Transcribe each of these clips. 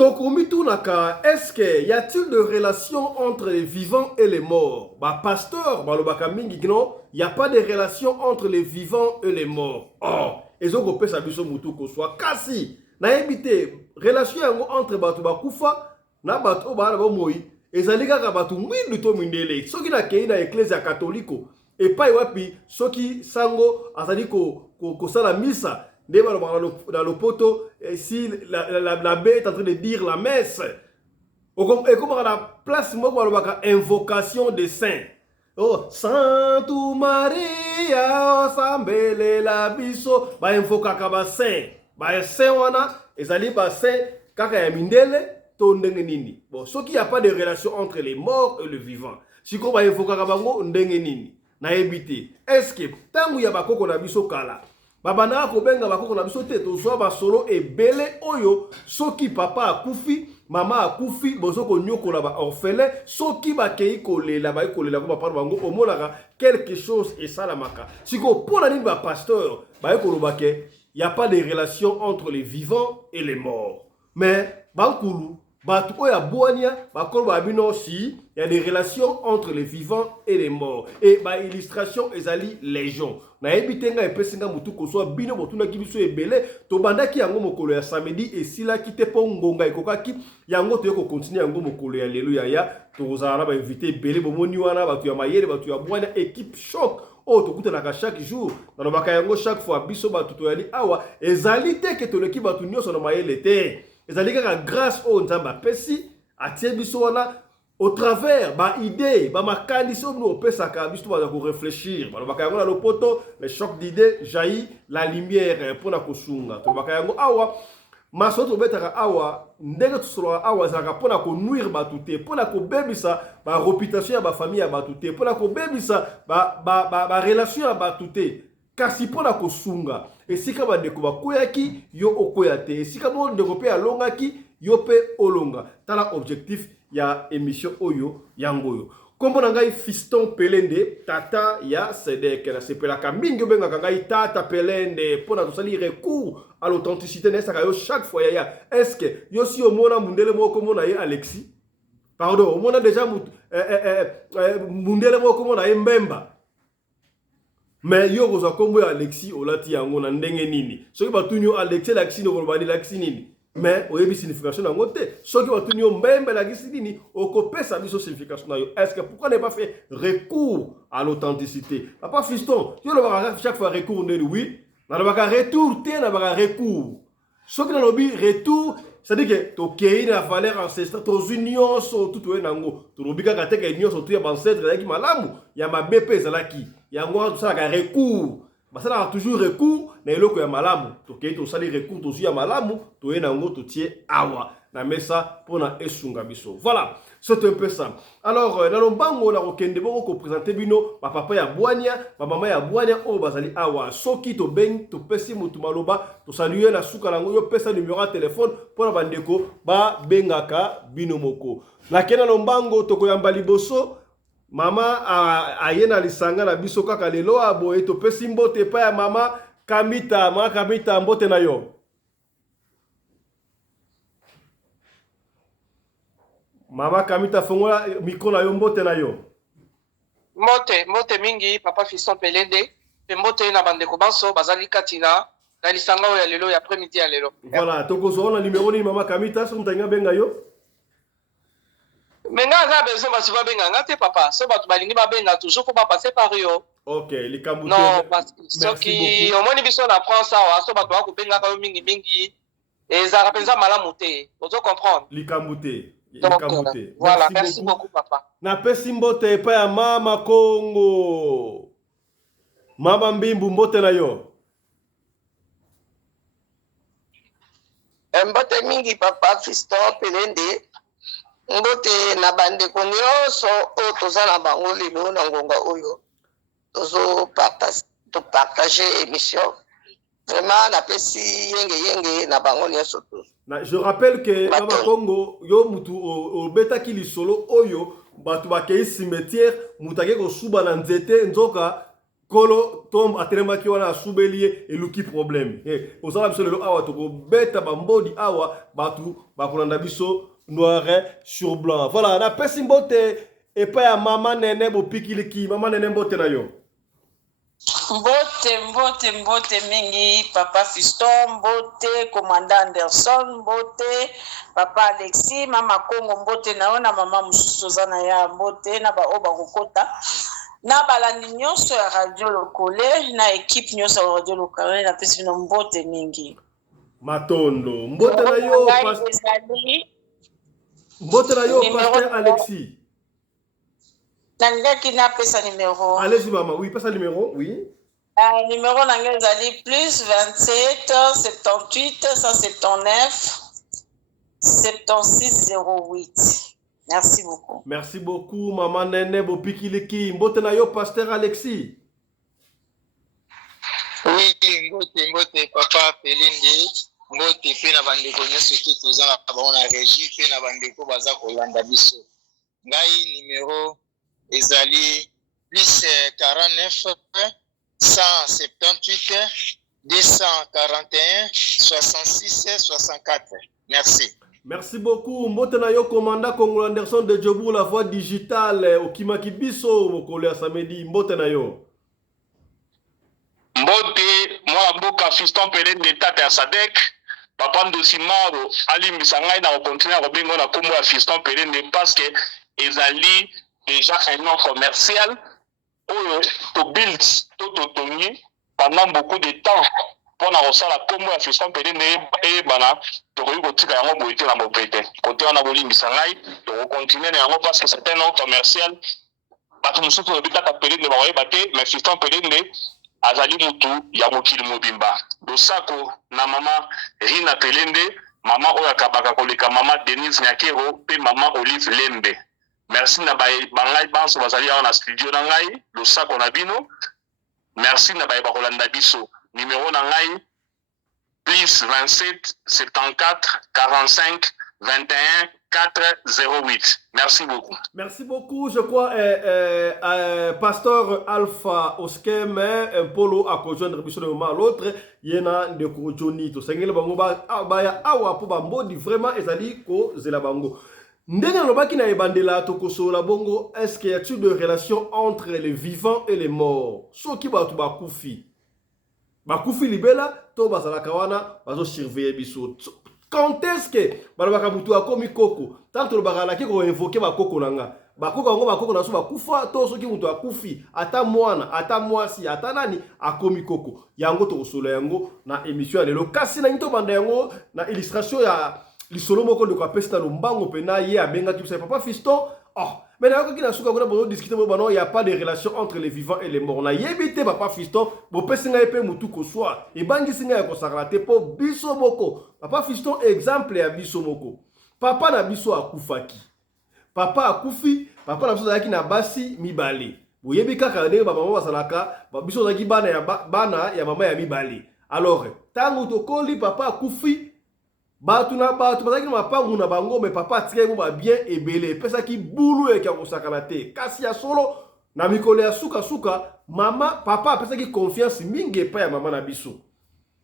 Tokumitunaka, est-ce qu'il y a-t-il de relation entre les vivants et les morts? Bah, pasteur, bah, non, il n'y a pas de relation entre les vivants et les morts. Oh, et zo gope sabiso mutu ko soit kasi. Na ebité, relation entre batu bakufa na batu ba na moi. Ezali kaka batu mwindu to mindele. Soki na kei na ecclesia catholique et pas wapi soki sango azali ko sala misa. Dans le poteau, si l'abbé est en train de dire la messe, et comme à la place, invocation des saints. Oh, Santu Maria, Sambele la biso, ba invoca ba saint, ba saint wana, ezali ba saint, kaka ya mindele, to ndenge nini. Bon, ce qui n'y a pas de relation entre les morts et le vivant. Si ko ba invoca bango ndenge nini, na ebité. Est-ce que tangu ya bakoko na biso kala? Babana kobenga bakoko na biso te tozwa basolo ebele oyo soki papa akufi mama akufi bozoko nyokola ba orphelin soki bakei kolela ba kolela ko papa bango omonaka quelque chose esalamaka siko pona nini ba pasteur ba koloba ke y a pas de relation entre les vivants et les morts mais bankulu batu oya boania bakolo ba bino si il y a des relations entre les vivants et les morts et ba illustration ezali légion na ebitenga epesinga mutu ko so bino botuna kibiso ebele to bandaki yango mokolo ya samedi esila kite po ngonga ekokaki yango to yeko continuer yango mokolo ya lelo ya to zara ba inviter ebele bomoni wana batu ya mayele batu ya boania équipe choc oh to kutanaka chaque jour na baka yango chaque fois biso batu to yali awa ezali te ke to leki batu nyoso na mayele te ezali kaka grâce au nzamba pesi atie biso wana au travers ba idée ba makandi so nous pesaka biso ba ko réfléchir ba baka yango na lopoto le choc d'idées jaillit la lumière pour na kosunga to baka yango awa maso to betaka awa ndenge to solo awa zaka pona ko nuire ba tuté pona ko bebisa ba réputation ya ba famille ya ba tuté pona ko bebisa ba relation ya ba tuté kasi pona kosunga esika ba ndeko bakoyaki yo okoyate esika bo ndeko pe alongaki yo pe olonga tala objectif ya émission oyo yangoyo kombo na ngai Fiston Pelende tata ya Sedek na sepelaka mingi benga ngai tata Pelende pona tosali recours à l'authenticité na saka yo chaque fois ya est-ce que yo si omona mundele moko mona ye Alexis pardon omona déjà mundele moko mona ye Mbemba mais yo ko kombo ya Alexis olati yango na ndenge nini soki batunyo Alexis no kolobani Alexis nini mais oyebi signification na ngote soki batunyo Mbemba Alexis nini okopesa biso signification na yo est-ce que pourquoi ne pas faire recours à l'authenticité papa Fiston yo le ba chaque fois recours ndeni oui na ba retour te na ba recours soki na lobi retour c'est-à-dire que to kei na valeur ancestrale to union so tout we nango to lobi ka teka union so tout ya ancêtre ya ki malamu ya mabepe ezalaki yango ça ka recours basala toujours recours na eloko ya malamu to kei to sali recours to ya malamu to ye nango to tie awa na mesa pona esunga biso voilà c'est un peu ça alors na lombango na kokende boko ko présenter bino ba papa ya boania ba mama ya boania o bazali awa soki to beng to pesi mutu maloba to saluer na suka lango yo pesa numéro de téléphone pona bandeko ba bengaka bino moko na kena lombango to koyamba liboso mama ayena lisanga na biso kaka lelo aboye to pesi mbote pa ya mama kamita mbote na yo mama kamita fongola micro na yo mbote na yo mbote mingi papa Fiston Pelende pe mbote na bandeko banso bazali katina na lisanga ya lelo ya après-midi ya lelo voilà toko na numéro ni mama kamita so mtanga benga yo mais nga besoin basi ba benga ngate papa so batu balingi ba benga toujours faut pas passer par yo OK likambuté non parce que soki omoni biso na France awa so batu ba ko benga ka mingi ezaka penza malamu te ozo comprendre likambuté voilà merci beaucoup papa na pesi mbote pa ya mama Congo mama mbimbu mbote na yo mbote mingi papa Fiston Pelende mbote na bandeko nyonso oyo toza na bango lelo na ngonga oyo tozo partager émission vraiment napesi yenge na bango nyonso je rappelle que mama Congo yo mutu obetaki lisolo oyo batu bakei cimetière mutake ko suba na nzete nzoka kolo tombe atelemaki wana asubelie eluki problème osala biso lelo awa tokobeta bambodi awa batu bakolanda biso noir sur blanc. Voilà, napesi mbote epai ya mama nene bopikiliki. Mama nene mbote na yo. Mbote mingi papa Fiston, mbote commandant Anderson, mbote papa Alexis, mama Kongo mbote na ona mama mususu zana ya mbote na ba oba kokota na balandi nyonso ya radio lokole na equipe nyonso ya radio lokole na pesi bino mbote mingi. Matondo mbote na yo mbote na yo pasteur Alexis. Nangaki na pesa numéro. Allez-y maman, oui, pesa numéro, oui. Numéro nangaki plus 27 78 179 76 08. Merci beaucoup. Merci beaucoup maman nene bopikiliki. Mbote na yo pasteur Alexis. Oui, mbote papa Pelindi. Mbote pe na bandeko nyonso tout toza na régie pe na bandeko baza kolanda biso. Ngai numéro ezali plus 49 178 241 66 64. Merci. Merci beaucoup. Mbote na yo commandant Congo Anderson de Djobour la voix digitale okimaki biso mokolo ya samedi. Mbote na yo. Mbote mwa mboka Fiston Pelende tata ya Sadek. Papa Ndosimaro alimbisa ngai na continuer à robengo na kombo ya Fiston Pelende parce que ezali déjà un nom commercial to build to tongi pendant beaucoup de temps pour na rosala kombo ya Fiston Pelende e bana to ko kotika yango boite na mopete kote wana bolimbisa ngai to continuer na yango parce que c'est un nom commercial bato mususu to bitaka Pelende ba oyeba te mais Fiston Pelende azali mutu ya mokili mobimba dosako na mama Rina Pelende mama oyo akabaka koleka mama Denise Nyakero pe mama Olive Lembe. Merci na bangai banso bazali awa na studio na ngai dosako na bino. Merci na bakolanda biso numéro na ngai plus 27 74 45 21 408. Merci beaucoup. Merci beaucoup. Je crois pasteur Alpha Oskem Polo a rejoindre biso de moment à l'autre. Yena de ko Johnny to sengele bango ba ya awa po bambodi vraiment ezali ko zela bango. Ndenge lobaki na ebandela to kosola bongo, est-ce qu'il y a une relation entre les vivants et les morts? Soki ba to ba kufi. Ba kufi libela to bazala kawana bazo surveiller biso. Quand est-ce que balobaka mutu akomi koko tant le bagala ki ko invoquer ba koko nanga bakoko ngo bakoko na so bakufa to soki mutu akufi ata mwana ata mwasi ata nani akomi koko yango to solo yango na émission lelo kasi na ngito banda yango na illustration ya lisolo moko de ko pesta lombango pena ye abenga ki papa Fiston mais là qui na suka ko na discuter bon il y a pas de relation entre les vivants et les morts na yebite papa Fiston bo pesinga epe mutu ko soa e bangi singa ya ko sakrate po biso moko papa Fiston exemple ya biso moko papa na biso akufaki papa akufi papa na biso zaki na basi mibale boyebi kaka ndenge ba mama basalaka biso zaki bana ya mama ya mibale alors tango to koli papa akufi batu bazaki na mapangu na bango mais papa atike ngo ba bien ebele pesa ki bulu e ka kosakana te kasi ya solo na mikolo ya suka mama papa pesa ki confiance mingi pa ya mama na biso.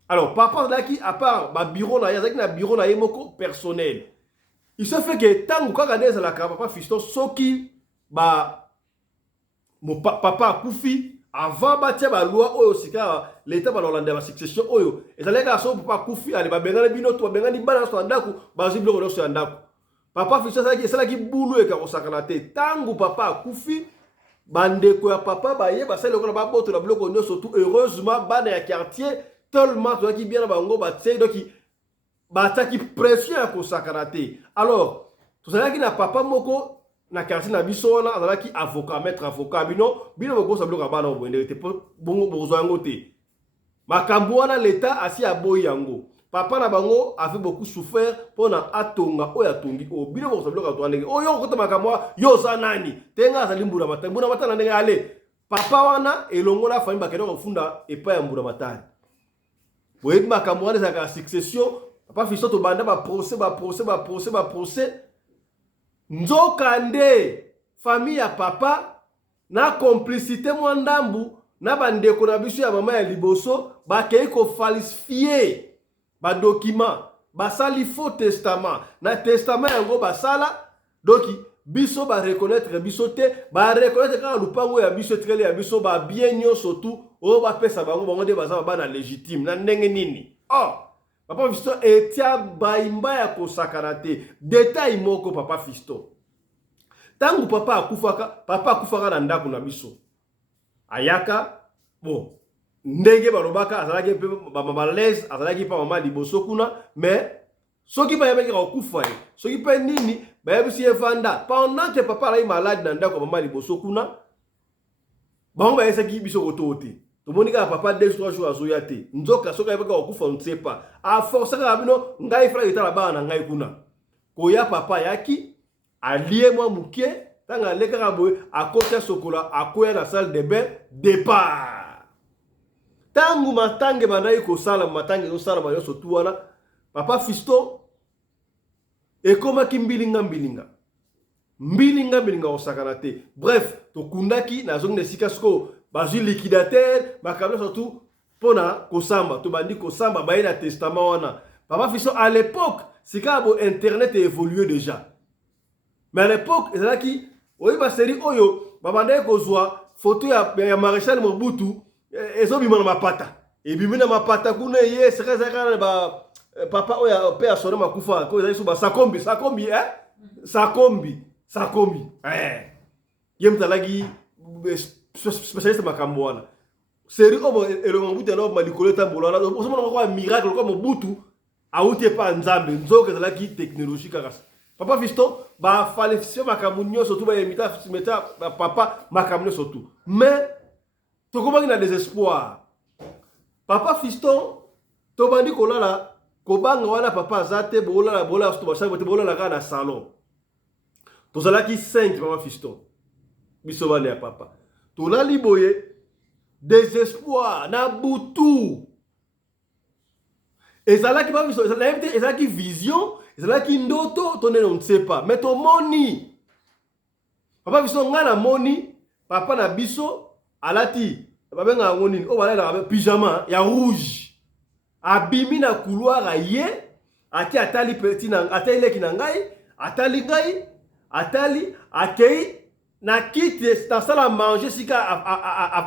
Alors papa zaki à part ba bureau na yazaki na bureau na yemoko personnel. Il se fait que tango kaka neza la papa Fiston soki ba mo papa akufi avant batia ba loi oyo sika l'état ba lolanda ba succession oyo ezaleka so papa kufi ale ba bengana bino to bengani bana so ndaku ba ziblo ko so ndaku papa Fiston sala ki bulu e ka osakana te tangu papa kufi bandeko ya papa ba ye ba sala ko ba boto la bloko no surtout heureusement bana ya quartier tellement to ki bien na bango ba tse doki ba ta ki pression ya ko osakana te. Alors to sala ki na papa moko na quartier na biso wana azalaki avocat maître avocat bino boko sabloka bana obwende te bongo bozo yango te makambo wana l'état asi aboyi yango papa na bango a fait beaucoup souffert pona atonga oya tongi o bino boko sabloka to ndenge oyo kota makambo yo za nani tenga azali mbula matana ndenge ale papa wana elongo na famille bakendo kofunda epa ya mbula matani boyebi makambo wana za succession papa Fiston to banda ba procès nzokande famille ya papa na complicité mwandambu na bandeko na biso ya mama ya liboso bakei ko falsifier ba document basali faux testament na testament yango basala donc biso ba reconnaître biso te ba reconnaître ka lupango ya biso trele ya biso ba bien nyonso tout o ba pesa bango bango de baza ba na légitime na ndenge nini. Papa Fiston etia baimba ya kosakana te. Détail moko Papa Fiston. Tangu papa akufaka na ndako na biso. Ayaka bon ndenge balobaka azalaki pe ba malaise azalaki pa mama liboso kuna mais soki pa yabeki akufa ye. Soki pa nini ba yabisi evanda pendant que papa ala malade na ndako mama liboso kuna. Bango ba yesaki biso kotote. Tout le monde a papa 2-3 jours à Zoyate. Nzoka soka yabeka okufa on ne sait pas. A force ka bino ngai fra yeta la ba na ngai kuna. Koya papa yaki allié moi mukie tanga leka raboy akota sokola akoya na salle de bain départ. Tangu matange bandai ko sala matange no sala bayo sotuana Papa Fiston ekoma kimbilinga mbilinga osakana te. Bref, tokundaki na zone de Sikasko bazu liquidateur makambo surtout pona kosamba to bandi kosamba ba na testament wana. Papa Fiston à l'époque sikabo internet a évolué déjà. Mais à l'époque ezalaki oyiba série oyo babandai kozwa photo ya Maréchal Mobutu ezo bimana mapata. E bimina mapata kuna ye sekazaka ba papa oya pe asore makufa ko ezali so ba sakombi yemtalagi spécialiste makambo wana série obo elo Mobutu na malikoleta bolala osoma ko miracle ko Mobutu auti pa nzambe nzoka ezalaki technologie kaka. Papa Fiston ba falsifier makambo nyonso to ba imita papa makambo surtout mais to komaki na désespoir. Papa Fiston to bandi kolala kobanga wana papa azate bolala to basaba te bolala ka na salon. To zalaki 5 Papa Fiston biso bana ya papa to la liboye désespoir na butu ezalaki Papa Fiston ezalaki vision ezalaki ndoto to ne sait pas mais to moni Papa Fiston ngana moni papa na biso alati babenga ngoni o balala pyjama ya rouge abimi na couloir ye ati atali petit na atali ki na ngai atali ngai atali akei na kiti ta sala manger sika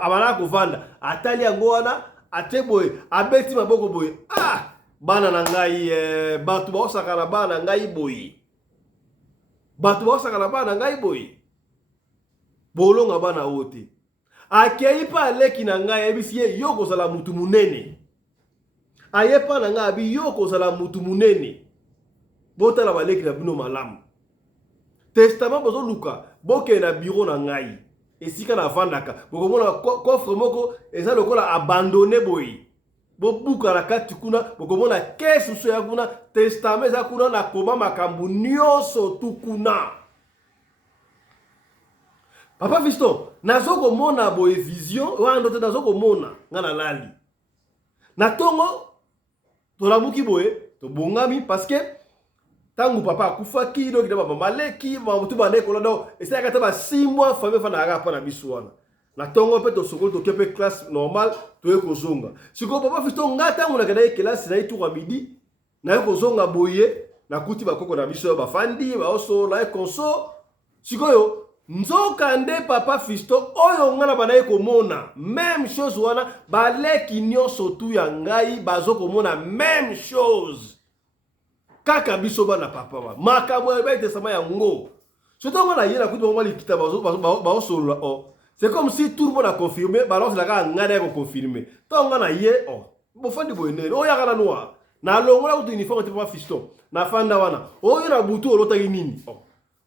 abana ko vanda atali yango wana ateboy abeti maboko boy bana na ngai batu ba osakana bana ngai boy batu ba osakana bana ngai boy bolonga bana wote akei pa leki na ngai ebisi yo kozala mutu munene ayepa na ngai abi yo kozala mutu munene botala baleki na bino malamu testament bozo luka boke na bureau na ngai esika na vandaka bokomona coffre moko eza lokola abandonné boy bobuka na kati kuna bokomona caisse so ya kuna testament za kuna na koma makambu nyonso tukuna. Papa Fiston nazoko mona boy vision wando te nazoko mona ngana lali na tongo to lamuki boye to bongami parce que tangu papa akufaki do kidaba maleki bamutu bane ko lado esa kata ba 6 mois famille fana aga na biswana na tongo pe to sokolo to kepe classe normale to ekozonga siko Papa Fiston ngata ngona kada classe na itu kwa midi na ekozonga boye na kuti bakoko na biso ba fandi ba oso la konso siko yo nzoka nde Papa Fiston oyo ngana banaye komona même chose wana baleki nyonso tu ya ngai bazoko mona même chose kaka biso bana papa wa makambo ya bete sama ya ngo surtout ngana yela kuti ngoma likita bazo c'est comme si tout le monde a confirmé balance la ka ngana ko confirmer to ngana ye bo fandi boyene o ya kana noa na longola kuti uniforme te Papa Fiston na fanda wana o yira butu olota nini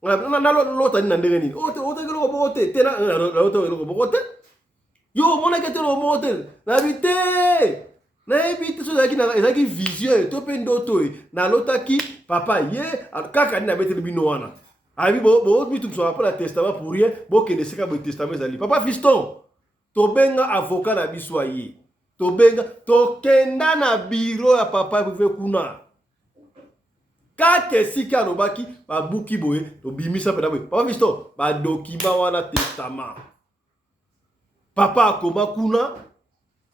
na lota ni ndenge nini ote kelo bote tena lota kelo bote yo mona ke telo motel na bite na ebite so ezaki vision to pe ndoto na lota ki papa ye kaka ni na beteli bino wana abi bo bitu so la testament pour rien bo ke ne seka bo testament zali Papa Fiston to benga avocat na biswa ye to benga to kenda na bureau ya papa pour kuna kake sika robaki ba buki boye to bimisa pena boye Papa Fiston ba document wana testament papa akoma kuna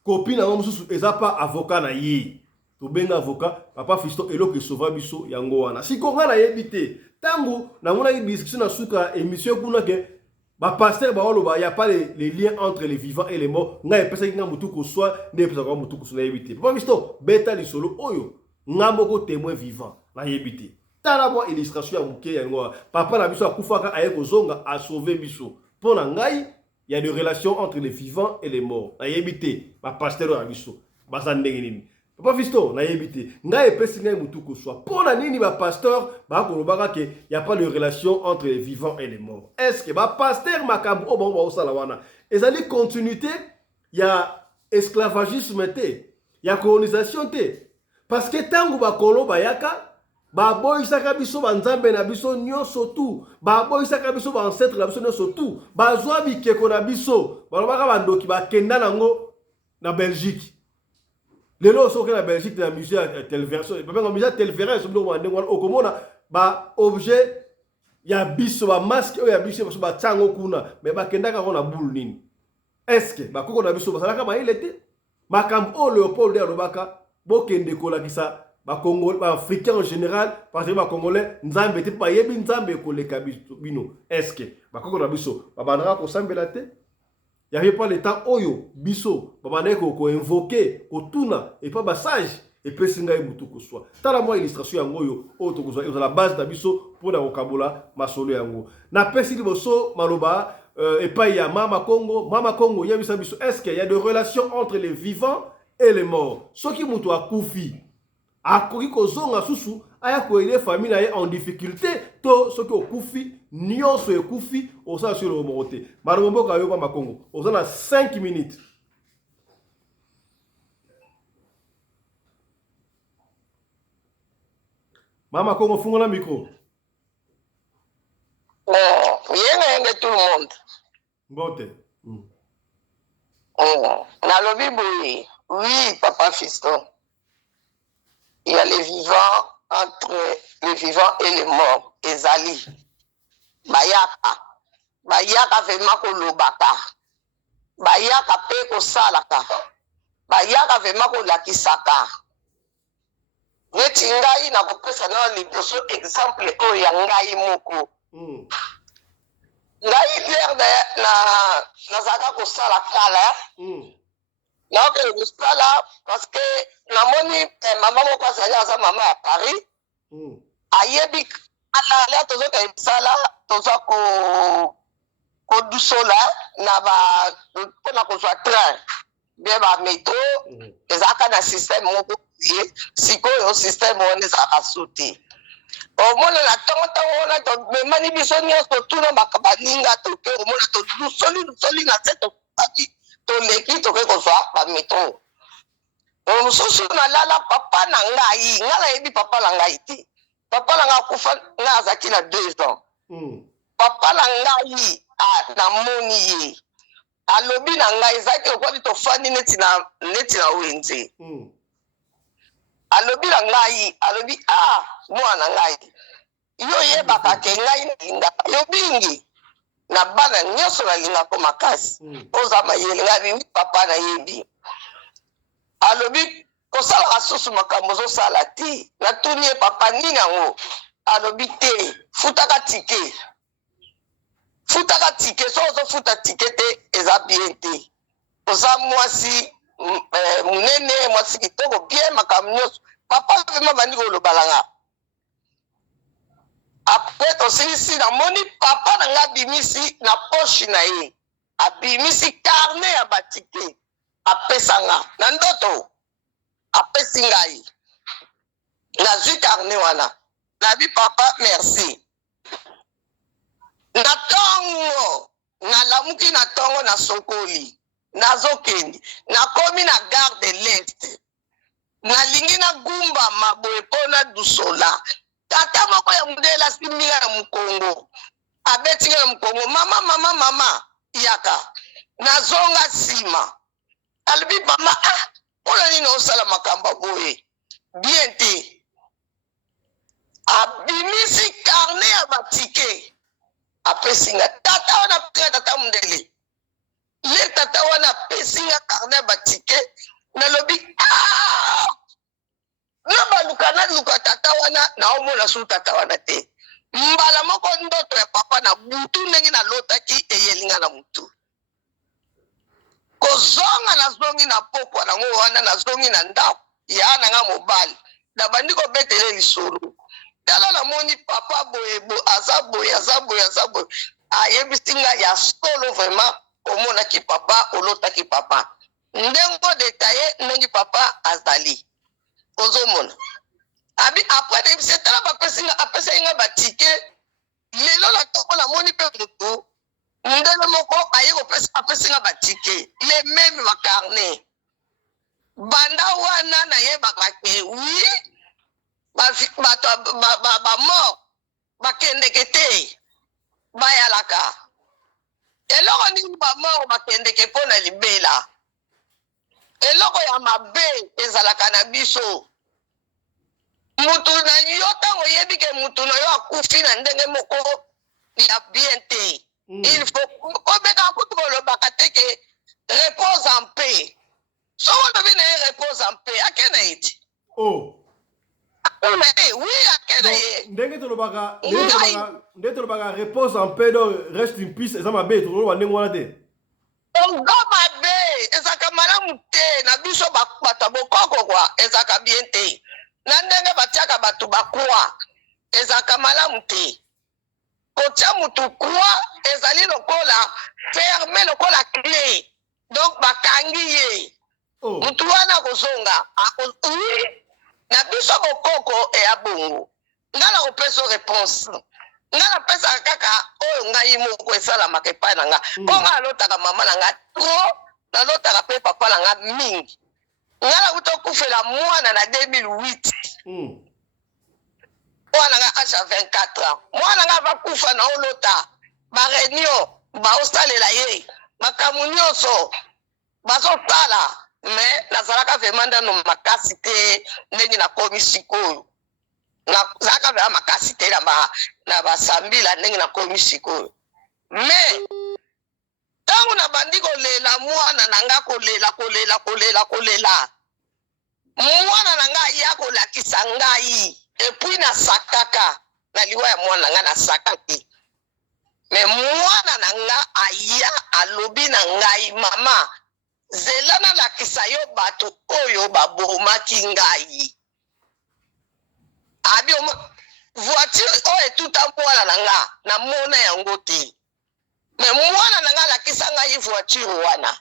copine na mosusu eza pas avocat na ye to benga avocat papa Fiston eloko sauva biso yango wana siko nga na yebite tango na mona ki discussion na suka émission kuna ke ba pasteur ba oloba y a pas les liens entre les vivants et les morts nga epesa ki nga mutu ko soit ne epesa ko mutu ko na yebite papa Fiston beta li solo oyo nga moko témoin vivant na yebite tala mo illustration ya muke yango papa na biso akufaka aye ko zonga a sauver biso pona ngai. Il y a des relations entre les vivants et les morts. Na yebite, ba pasteur abiso, ba sandenge nini. Papa Fiston, na yebite, nga epesi nga mutu ko soit. Pona nini ba pasteur, ba kolobaka ke y a pas de relation entre les vivants et les morts. Est-ce que ba pasteur makambo o bon ba osala wana. Ezali continuité, il y a esclavagisme té, il y a colonisation té. Parce que tango ba kolo ba yaka baboyisaka biso banzambe na biso nyonso tu baboyisaka biso baancetre na biso nyonso tu bazwa bikeko na biso balobaka bandoki bakenda nango na Belgique lelo soki na Belgique na musée ya televersion babenga musée ya televersion biloko bandenge wana okomona ba objet ya biso ba masque oyo ya biso baso batyango kuna me bakendaka ngo na boule nini est-ce que bakoko na biso basalaka mayele te makambo o Léopold alobaka bokende kolakisa Congolais, Africains en général, parce que les Congolais, Nzambe te pa yebi Nzambe koleka bino. Est-ce que bakoko na biso babandaka ko sambela te? Il n'y avait pas le temps oyo biso babandaka ko invoquer, ko tuna et pas sage et puis singa mutu ko soit. Tala moi illustration yango yo o to ko soit la base na biso pour na kokabola masolo yango. Na pesi liboso maloba et pas ya Mama Congo yebisa biso est-ce qu'il y a des relations entre les vivants et les morts? Soki mutu akufi akoki kozonga susu aya koele famille na ye en difficulté to soki okufi nyonso ekufi osala sur le monte maromboka yo Mama Congo osala 5 minutes. Mama Congo fungola micro. Yenge tout le monde. Mbote. Nalobi boye. Oui, papa Fiston. Il y a les vivants entre les vivants et les morts. Ezali. Bayaka. Bayaka vraiment kolobaka. Bayaka pe kosalaka. Bayaka vraiment kolakisaka. Neti ngai na kopesa na liboso exemple oyo ya ngai moko. Ngai hier na zaka kosala kala. Donc, je suis pas là parce que la moni maman moko azali aza maman à Paris. Ayebi ala tozo ka sala tozo ko dusola na ba pona ko soit train. Bien ba métro, ezaka na système moko lié, sikoyo système on ezaka sauté. Au moins la tonta ona to me mani biso nyonso tuna bakabaninga to ke au moins to dusoli na seto pati to leki to ke ko soit ba métro. Mosusu na lala papa na ngai ngala yebi papa na ngai ti papa na nga kufa na azaki na 2 ans. Papa na ngai na moni ye alobi na ngai zaki okwali to fani neti na wenze. Alobi na ngai alobi mwana ngai yo yebaka ke ngai ndinga yo bingi na bana nyonso na linga ko makasi oza mayele ngai papa na yebi alobi kosala susu makambo zosala ti na tuni papa nini yango alobi te futaka tike so ozofuta tike te eza bien te oza mwasi munene mwasi kitoko bien makambo nyonso papa vraimen bandi kolobalanga apres tosilisi namoni papa na nga abimisi na poche na ye abimisi carnet ya batike apesanga na ndoto apesi ngai nazwi carnet wana nabi papa merci na tongo nalamuki na tongo na sokoli nazokendi nakomi na gare de l'Est nalingi na gumba maboye mpona dusola tata moko ya mundele asimbinga na mukongo abetinga na mukongo mama yaka nazonga nsima alobi mama mpona nini osala makambo boye bien te abimisi carnet ya batike apesinga tata wana peka tata mundele le tata wana pesinga carnet batike na lobi na baluka na luka tata wana na omona su tata wana te mbala moko ndoto ya papa na butu ndenge na lotaki eyelinga na mutu kozonga na zongi na pokwa nango wana na zongi na ndako ya nanga mobali na bandi kobetele lisolo tala namoni papa boye aza boye ayebisinga ya solo vraiment omonaki papa olotaki papa ndengo detaye ndenge papa azali ozomona abi après de setala bapesinga apesinga batike lelo la toko namoni pe mutu ndenge moko aye apesinga batike les mêmes bacarnet banda wana na yebaka ke oui ba mort bakendeke te bayalaka eloko nini ba mort bakendeke mpo na libela eloko ya mabe ezalaka na biso mutu na yo ntango oyebi ke mutu na yo akufi na ndenge moko ya bien te il faut kobeka kutu kolobaka te ke repose en paix soko olobi na ye repose en paix akena eti oui akena ye ndenge tolobaka repose en paix donc reste in peace eza mabe toloba ndenge wana te ongo mabe ezaka malamu te na biso bato bokoko kwa ezaka bien te na ndenge batiaka bato bakwa ezaka malamu te kotia mutu kwa ezali lokola ferme lokola clé donc bakangi ye mutu wana kozonga na biso bokoko eya bongo nga na kopesa réponse nga napesaka kaka oyo ngai moko esalamaka epai na nga mpo nga nalotaka mama na nga tro nalotaka mpe papa na nga mingi nga nakuta okufela mwana na 2008 mwana nga age 24 ans mwana nga bakufa na olota bareunion baosalela ye makambo nyonso bazosala me nazalaka vraimen ndano makasi te ndenge nakomi sikoyo nazalaka vraimen makasi te na basambila ndenge nakomi sikoyo me ntango nabandi kolela mwana na nga kolela mwana na nga aya kolakisa ngai epui nasakaka na liwa ya mwana na nga nasakaki me mwana na nga aya alobi na ngai mama zela nalakisa yo bato oyo babomaki ngai abi voiture oyo etuta mwana na nga namona yango te me mwana na nga alakisa ngai voiture wana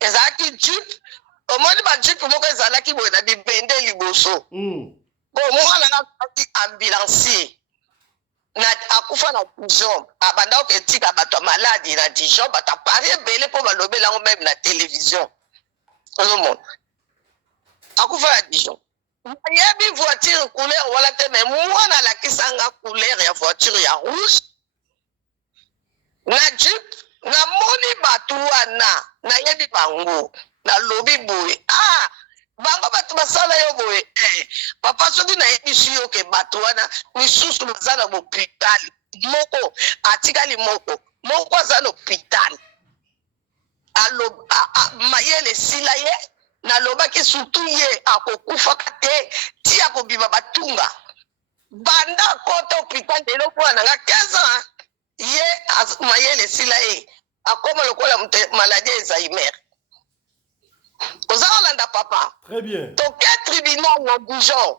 ezalaki jeep omoni bajeep moko ezalaki boye na bibende liboso bo mwana na nga alaki ambulancier akufa na Dijon abanda oketika bato ya maladi na Dijon bato apari ebele mpo balobelango meme na télévision ozomona akufa na Dijon nayebi voiture couleur wana te me mwana alakisanga couleur ya voiture ya rouge na jeep namoni bato wana nayebi bango nalobi boye bango bato basala yo boye papa soki nayebisi yo ke bato wana misusu baza na hôpital moko atikali moko aza na hôpital mayele esila ye nalobaki surtout ye akokufaka te ti akobima batunga banda kota hôpital eloko wana nga 15 ans ye mayele esila ye akoma lokola maladi ya Alzheimer oza kolanda papa très bien toke tribunal na Dijon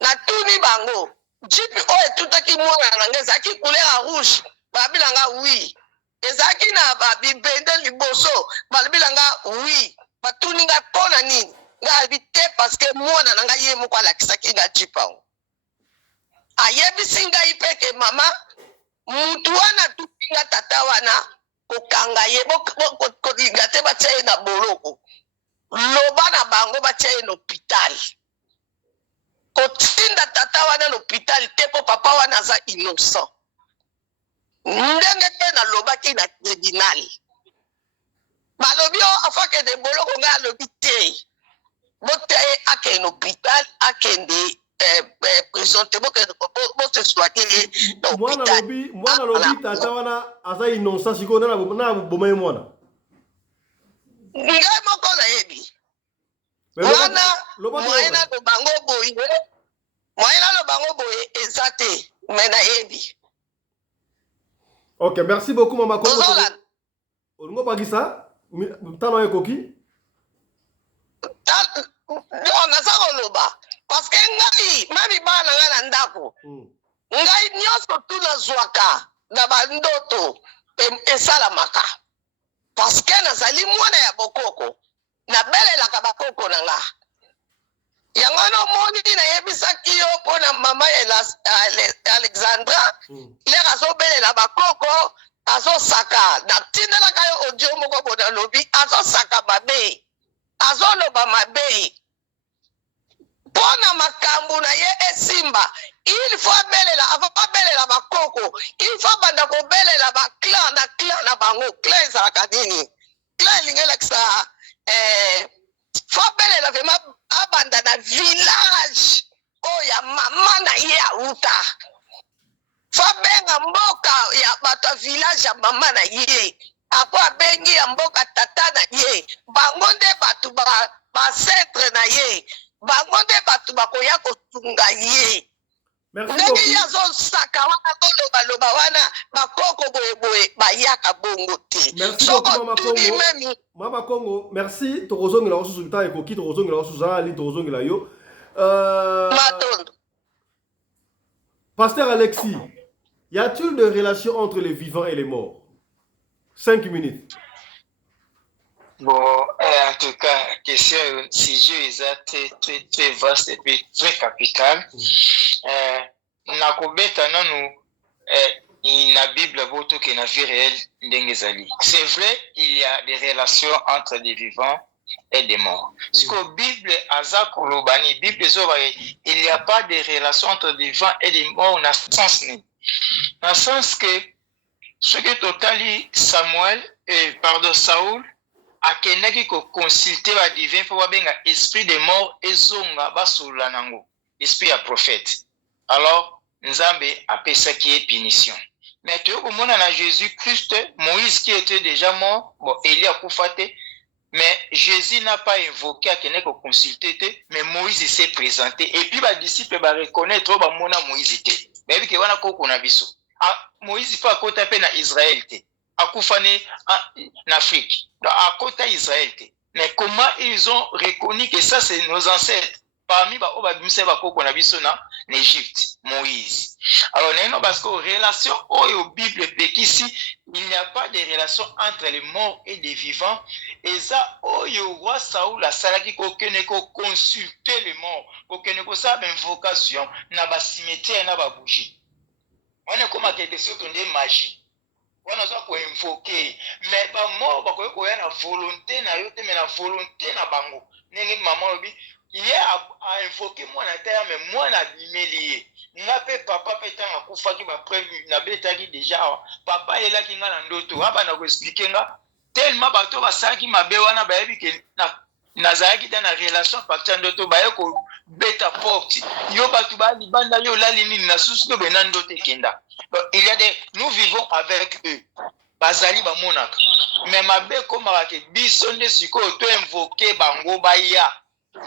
na tuni bango jipi oyo etutaki mwana na nga ezalaki couleur ya rouge balobi na nga oui ezalaki na bibende liboso balobi na nga oui batuni nga mpo na nini nga alobi te parce que mwana na nga ye moko alakisaki nga jipa ngo ayebisi ngai mpe ke mama mutu wana atuki nga tata wana kokanga ye kolinga te batia ye na boloko loba na bango batia ye na hôpital kotinda tata wana na hôpital te mpo papa wana aza innocent ndenge te nalobaki na tribunal balobi o afakende boloko ngai alobi te botia ye akende na hôpital akende prison te bose soigner ye na hôpital mwana alobi tata wana aza innocent sikoyo na boma ye mwana ngai moko nayebi wana moyen nalobango boye eza te me nayebi. Ok, merci beaucoup Mama Congo. Olingo bakisa tano ekoki naza koloba parce que ngai mami bana ngai na ndako ngai nyonso tu nazwaka na bandoto esalamaka parce que nazali mwana ya bokoko nabelelaka bakoko na nga yango nomoni nayebisaki yo mpona mama Alexandra lere azobelela bakoko azosaka natindelaka yo audio moko bona lobi azosaka mabe azoloba mabe mpona makambo na ye esimba il faut abelela bakoko il faut banda kobelela baclan na bango clan ezalaka nini clan elingi elakisa faut abelela vraimen abanda na village oyo mama na ye auta faut abenga mboka ya bato ya village ya mama na ye apo abengi ya mboka tata na ye bango nde bato bacentre na ye bango nde bato bakoya kosunga ye ndenge ye azosaka wana kolobaloba wana bakoko boyeboye bayaka bongo te sokotuni memi Mama Congo, merci tokozongela osusu nta ekoki tokozongela osusu ali tokozongela yo matondo. Pasteur Alexis, y a-t-il de relation entre les vivants et les morts? 5 minutes. Bon, en tout cas, question, sujet est très vaste et puis très capital. Nakobeta nanu na Bible boto que na vie réelle ndengezali. C'est vrai, il y a des relations entre les vivants et des morts. Parce que Bible azakolobani, Bible il n'y a pas de relation entre les vivants et les morts dans ce sens ni. Dans le sens que ce que totali Samuel Saoul akendaki ko consulter ba divin pour benga esprit de mort ezonga basula nango esprit ya prophète. Alors Nzambe apesaki punition. Mais tu komona na Jésus-Christ, Moïse qui était déjà mort, bon Élie a kufate, mais Jésus n'a pas invoqué à quelqu'un ko consulter, mais Moïse s'est présenté et puis ba disciple ba reconnaître ba mona Moïse était. Mais que wana ko na biso. Moïse fa kota pe na Israël te. Akufane en Afrique, à côté d'Israël. Mais comment ils ont reconnu que ça c'est nos ancêtres? Parmi en Égypte, Moïse. Alors, parce que relation au Bible ici, il n'y a pas de relation entre les morts et les vivants. Et ça, au roi Saoul a salaki ko consulter les morts, ko sa invocation, na ba cimetière na ba bougie. On est comme à quelque chose de magie. On a besoin d'invoquer, mais pas mort, parce qu'il y a une volonté, mais la volonté na bango. Nengi maman obi, il y a invoqué moi na terre, mais moi na bimelié. N'a pas papa pétant à kufa qui m'a prévu, n'a pas déjà. Papa est là qui n'a ndoto. Aba na ko expliquer nga. Tellement bato ba sa qui m'a bewana ba yebi ke na zaki dans la relation partir ndoto ba yeko beta porte. Yo batu ba libanda yo la lini na susu ko benando te kenda. Il y a des, nous vivons avec eux. Bazali ba monaka. Mais ma be komaka ke biso nde siko to invoquer bango baya.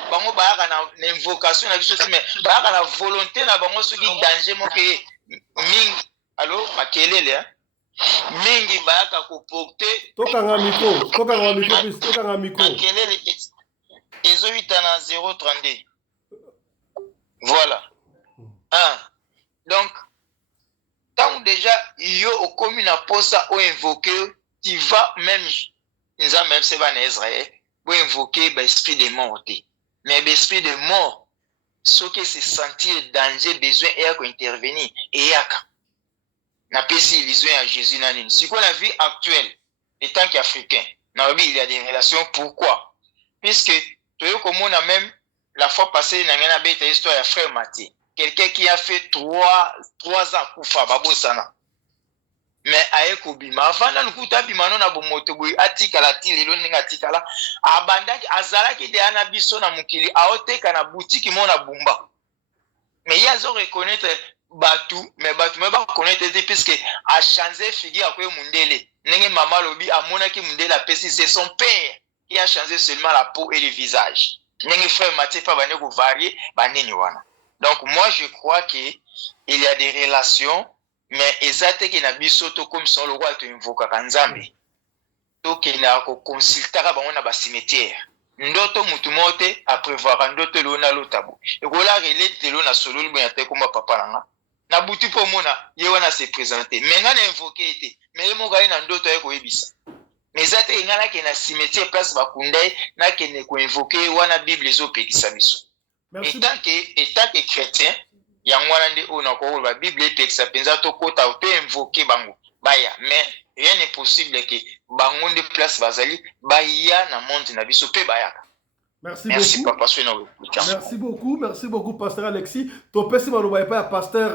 Bango baya na invocation na biso mais baya na volonté na bango soki danger mo ke ming. Allô, makelele hein. Mingi baya ka ko porter. Tokanga micro. Makelele ezo 8 na 032. Voilà. Donc tant déjà yo au commune à posa ou invoquer tu vas même même c'est en Israël pour invoquer l'esprit de mort mais l'esprit de mort ce qui se sentir danger besoin et à intervenir et yaka n'a pas si illusion à Jésus nanine ce qu'on la vie actuelle étant qu'africain il y a des relations pourquoi puisque tu comme on a même la fois passée dans une bête histoire à frère Mathieu. Quelqu'un qui a fait 3 ans kufa babosana mais ayeko bima avanda nukuta bima na bomoto boy atikala tilelo ninga atikala abandaki azalaki de ana biso na mukili aoteka na boutique mona bumba mais il a reconnaître batu mais ba connaître puisque a changé figure akwe mundele ninge mama lobi amona ki mundele apesi c'est son père il a changé seulement la peau et le visage. N'engue frère Mathieu pas bane ko varier banini wana. Donc moi je crois que il y a des relations mais ezate que na biso to comme son le roi to invoka kanzambe. To que na ko consultera bango na ba cimetière. Ndoto mutu mote a prévoir ndoto lona lotabo. E ko la relate lona solo le bien te comme papa nanga. Na butu po mona ye wana se présenter. Mais nga na invoquer été. Mais mo ga ina ndoto ye ko ebisa. Mais ça te ngala ke na cimetière place bakundai na ke ne ko invoquer wana Bible zo pekisa biso. Et tant que chrétien ya ngwana ndi ona ko ba Bible pekisa penza to kota to invoquer bango. Baya mais rien n'est possible que bango de place bazali baya na monde na biso pe bayaka. Merci beaucoup. Papa, merci beaucoup, Pasteur Alexis. Ton père, si vous ne pas, Pasteur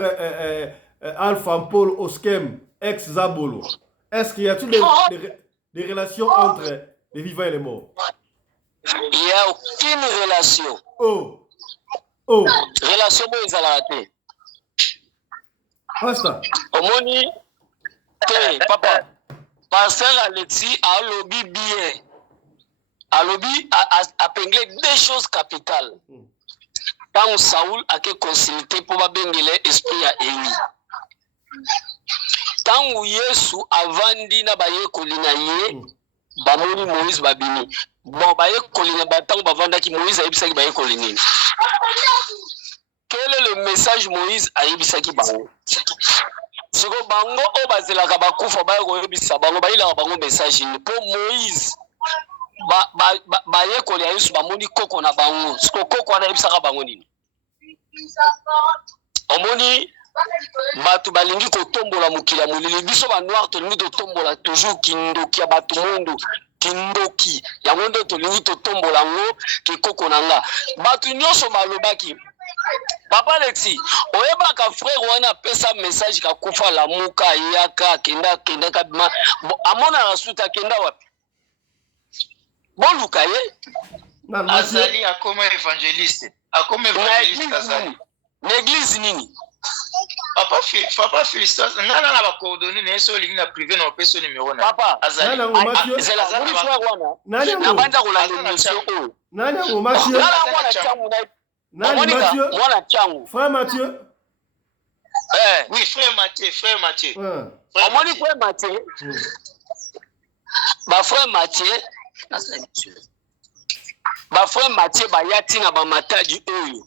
Alpha Paul Oskem, ex-Zabolo. Est-ce qu'il y a toutes des relations entre les vivants et les morts? Il n'y a aucune relation. Oh. Relation, ils ont raté. Pasteur. Omoni, papa, Pasteur Alexis a lobby bien. A lobby a penglé deux choses capitales. Quand Saoul a consulté pour bengele esprit à Élie. Tant Yesu avandi na baye kolina ye bamoni Moïse babini. Bon baye kolina batang bavanda ki Moïse ayebisa ki baye kolini. Quel est le message Moïse ayebisa ki bango? Siko bango o bazelaka bakufa baye koyebisa bango bayila bango message ni pour Moïse. Baye kolia Yesu bamoni koko na bango. Siko koko ana yebisa ka bango nini? Omoni batu balingi kotombola mukila mulili biso ba noir to lingi totombola toujours kindoki ya batu mondo kindoki ya mondo to lingi totombola ngo kikoko nanga batu nyonso balobaki Papa Alexis oyebaka frère wana pesa message ka kufa la muka yaka kenda kabima amona rasuta kenda wapi boluka ye azali akoma évangéliste azali l'église nini Papa Philistos, nana na ba coordonnées na so lingi na privé na peso numéro na. Papa, azali. C'est la frère wana. Nani na banda ko la mission o. Nani ngo Mathieu? Nana changu na. Nani Mathieu? Mwana changu. Frère Mathieu? Oui, frère Mathieu. Omoni frère Mathieu. Ba frère Mathieu. Ba frère Mathieu ba yati na ba mataji oyo.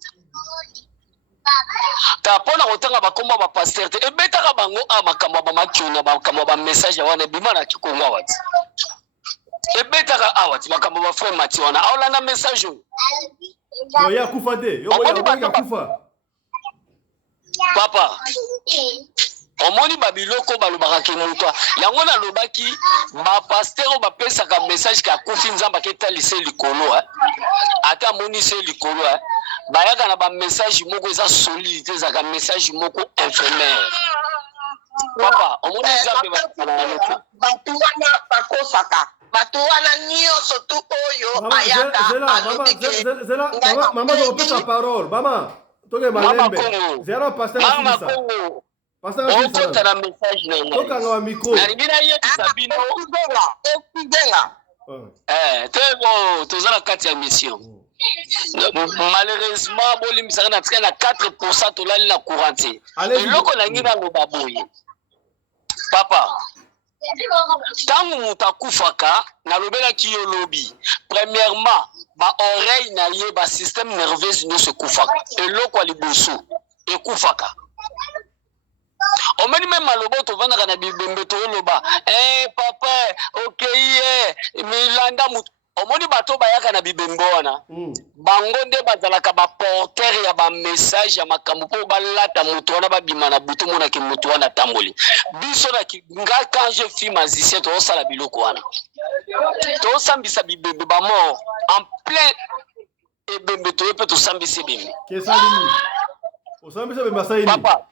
Ta pona kotanga bakomba ba pasteur te ebetaka bango makambo ba makiona makambo ba message wana bima na kikonga wati ebetaka awati makambo ba frère Mathieu wana aolanda message yo ya kufa de yo ya kufa papa omoni babiloko balobaka ke moto yango na lobaki ba pasteur ba pesaka message ka kufi nzamba ke talise likolo ata moni se likolo bayaka na ba message moko eza solide ezaka message moko éphémère papa omoni nzambe batu wana bakosaka batu wana nyonso tu oyo ayaka mama tokopesa parole mama toke malembe zera pasteur asilisa okota na message na ye tokanga wa micro nalingi nayebisa bino tebo toza na kati ya mission malheureusement bolimisaka na tika na 4% tolali na courant te eloko nangi naloba boye papa ntango moto akufaka nalobelaki yo lobi premièrement baoreille na ye basystème nerveuse nyonso ekufaka eloko ya liboso ekufaka omeni meme maloba tovandaka na bibembe toloba papa okei ye milanda moto omoni bato bayaka na bibembe wana bango nde bazalaka baporter ya bamessage ya makambo mpo balata moto wana babima na butu monaki moto wana atamboli biso nga quand je suis magicien tozosala biloko wana tozosambisa bibembe bamort en plein ebembe toye mpe tosambisa ebembe papa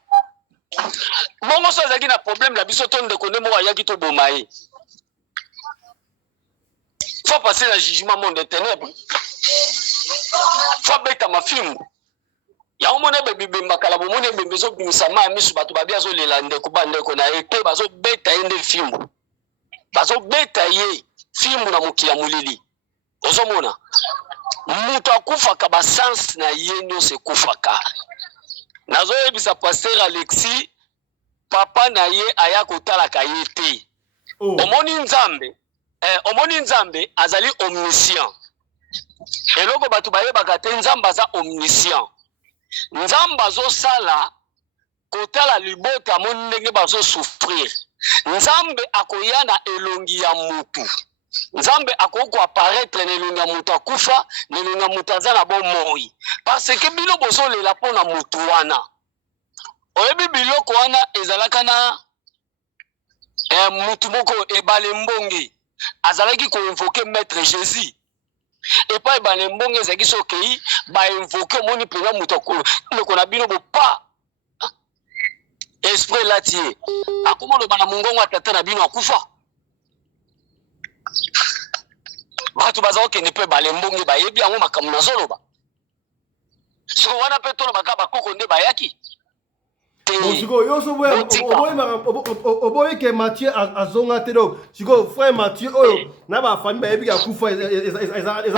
bongo so azalaki na problème na biso to ndeko nde moko ayaki toboma ye faut passer le jugement monde des ténèbres. Faut bêta ma film. Ya omone bebe makala bomone bebe zo bimisama misu batu babia zo lelande ko bande ko na ete bazo beta ende film. Bazo beta ye film na mukila mulili. ozomona mutu akufaka basanse na ye nyonso ekufaka. Nazoyebisa Pasteur Alexis papa na ye aya kotalaka ye te. Omoni nzambe azali omniscient. Eloko batu bayebaka te nzambe aza omniscient. Nzambe azosala kotala libota amoni ndenge bazosouffrir. Nzambe akoya na elongi ya mutu. Nzambe akoko apparaître na elongi ya mutu akufa, na elongi ya mutu aza na bomoi. Parce que bino bozolela mpona mutu wana. Oyebi biloko wana ezalaka na mutu moko ebale mbonge. Azalaki ko-invoquer Maître Jésus. Et pas ebale mbonge ezalaki sokei ba-invoquer moni pena mutu ndeko na bino bopa. Esprit latie. Akoma loba na mongongo atata na bino akufa. Batu baza okende pe bale mbonge bayebi yango makambo nazoloba. Siko wana pe tolo baka bakoko nde bayaki. Siko yoso oboye ke Mathieu azonga te do. Siko frère Mathieu oyo na ba famille bayebi ya kufa ezalaka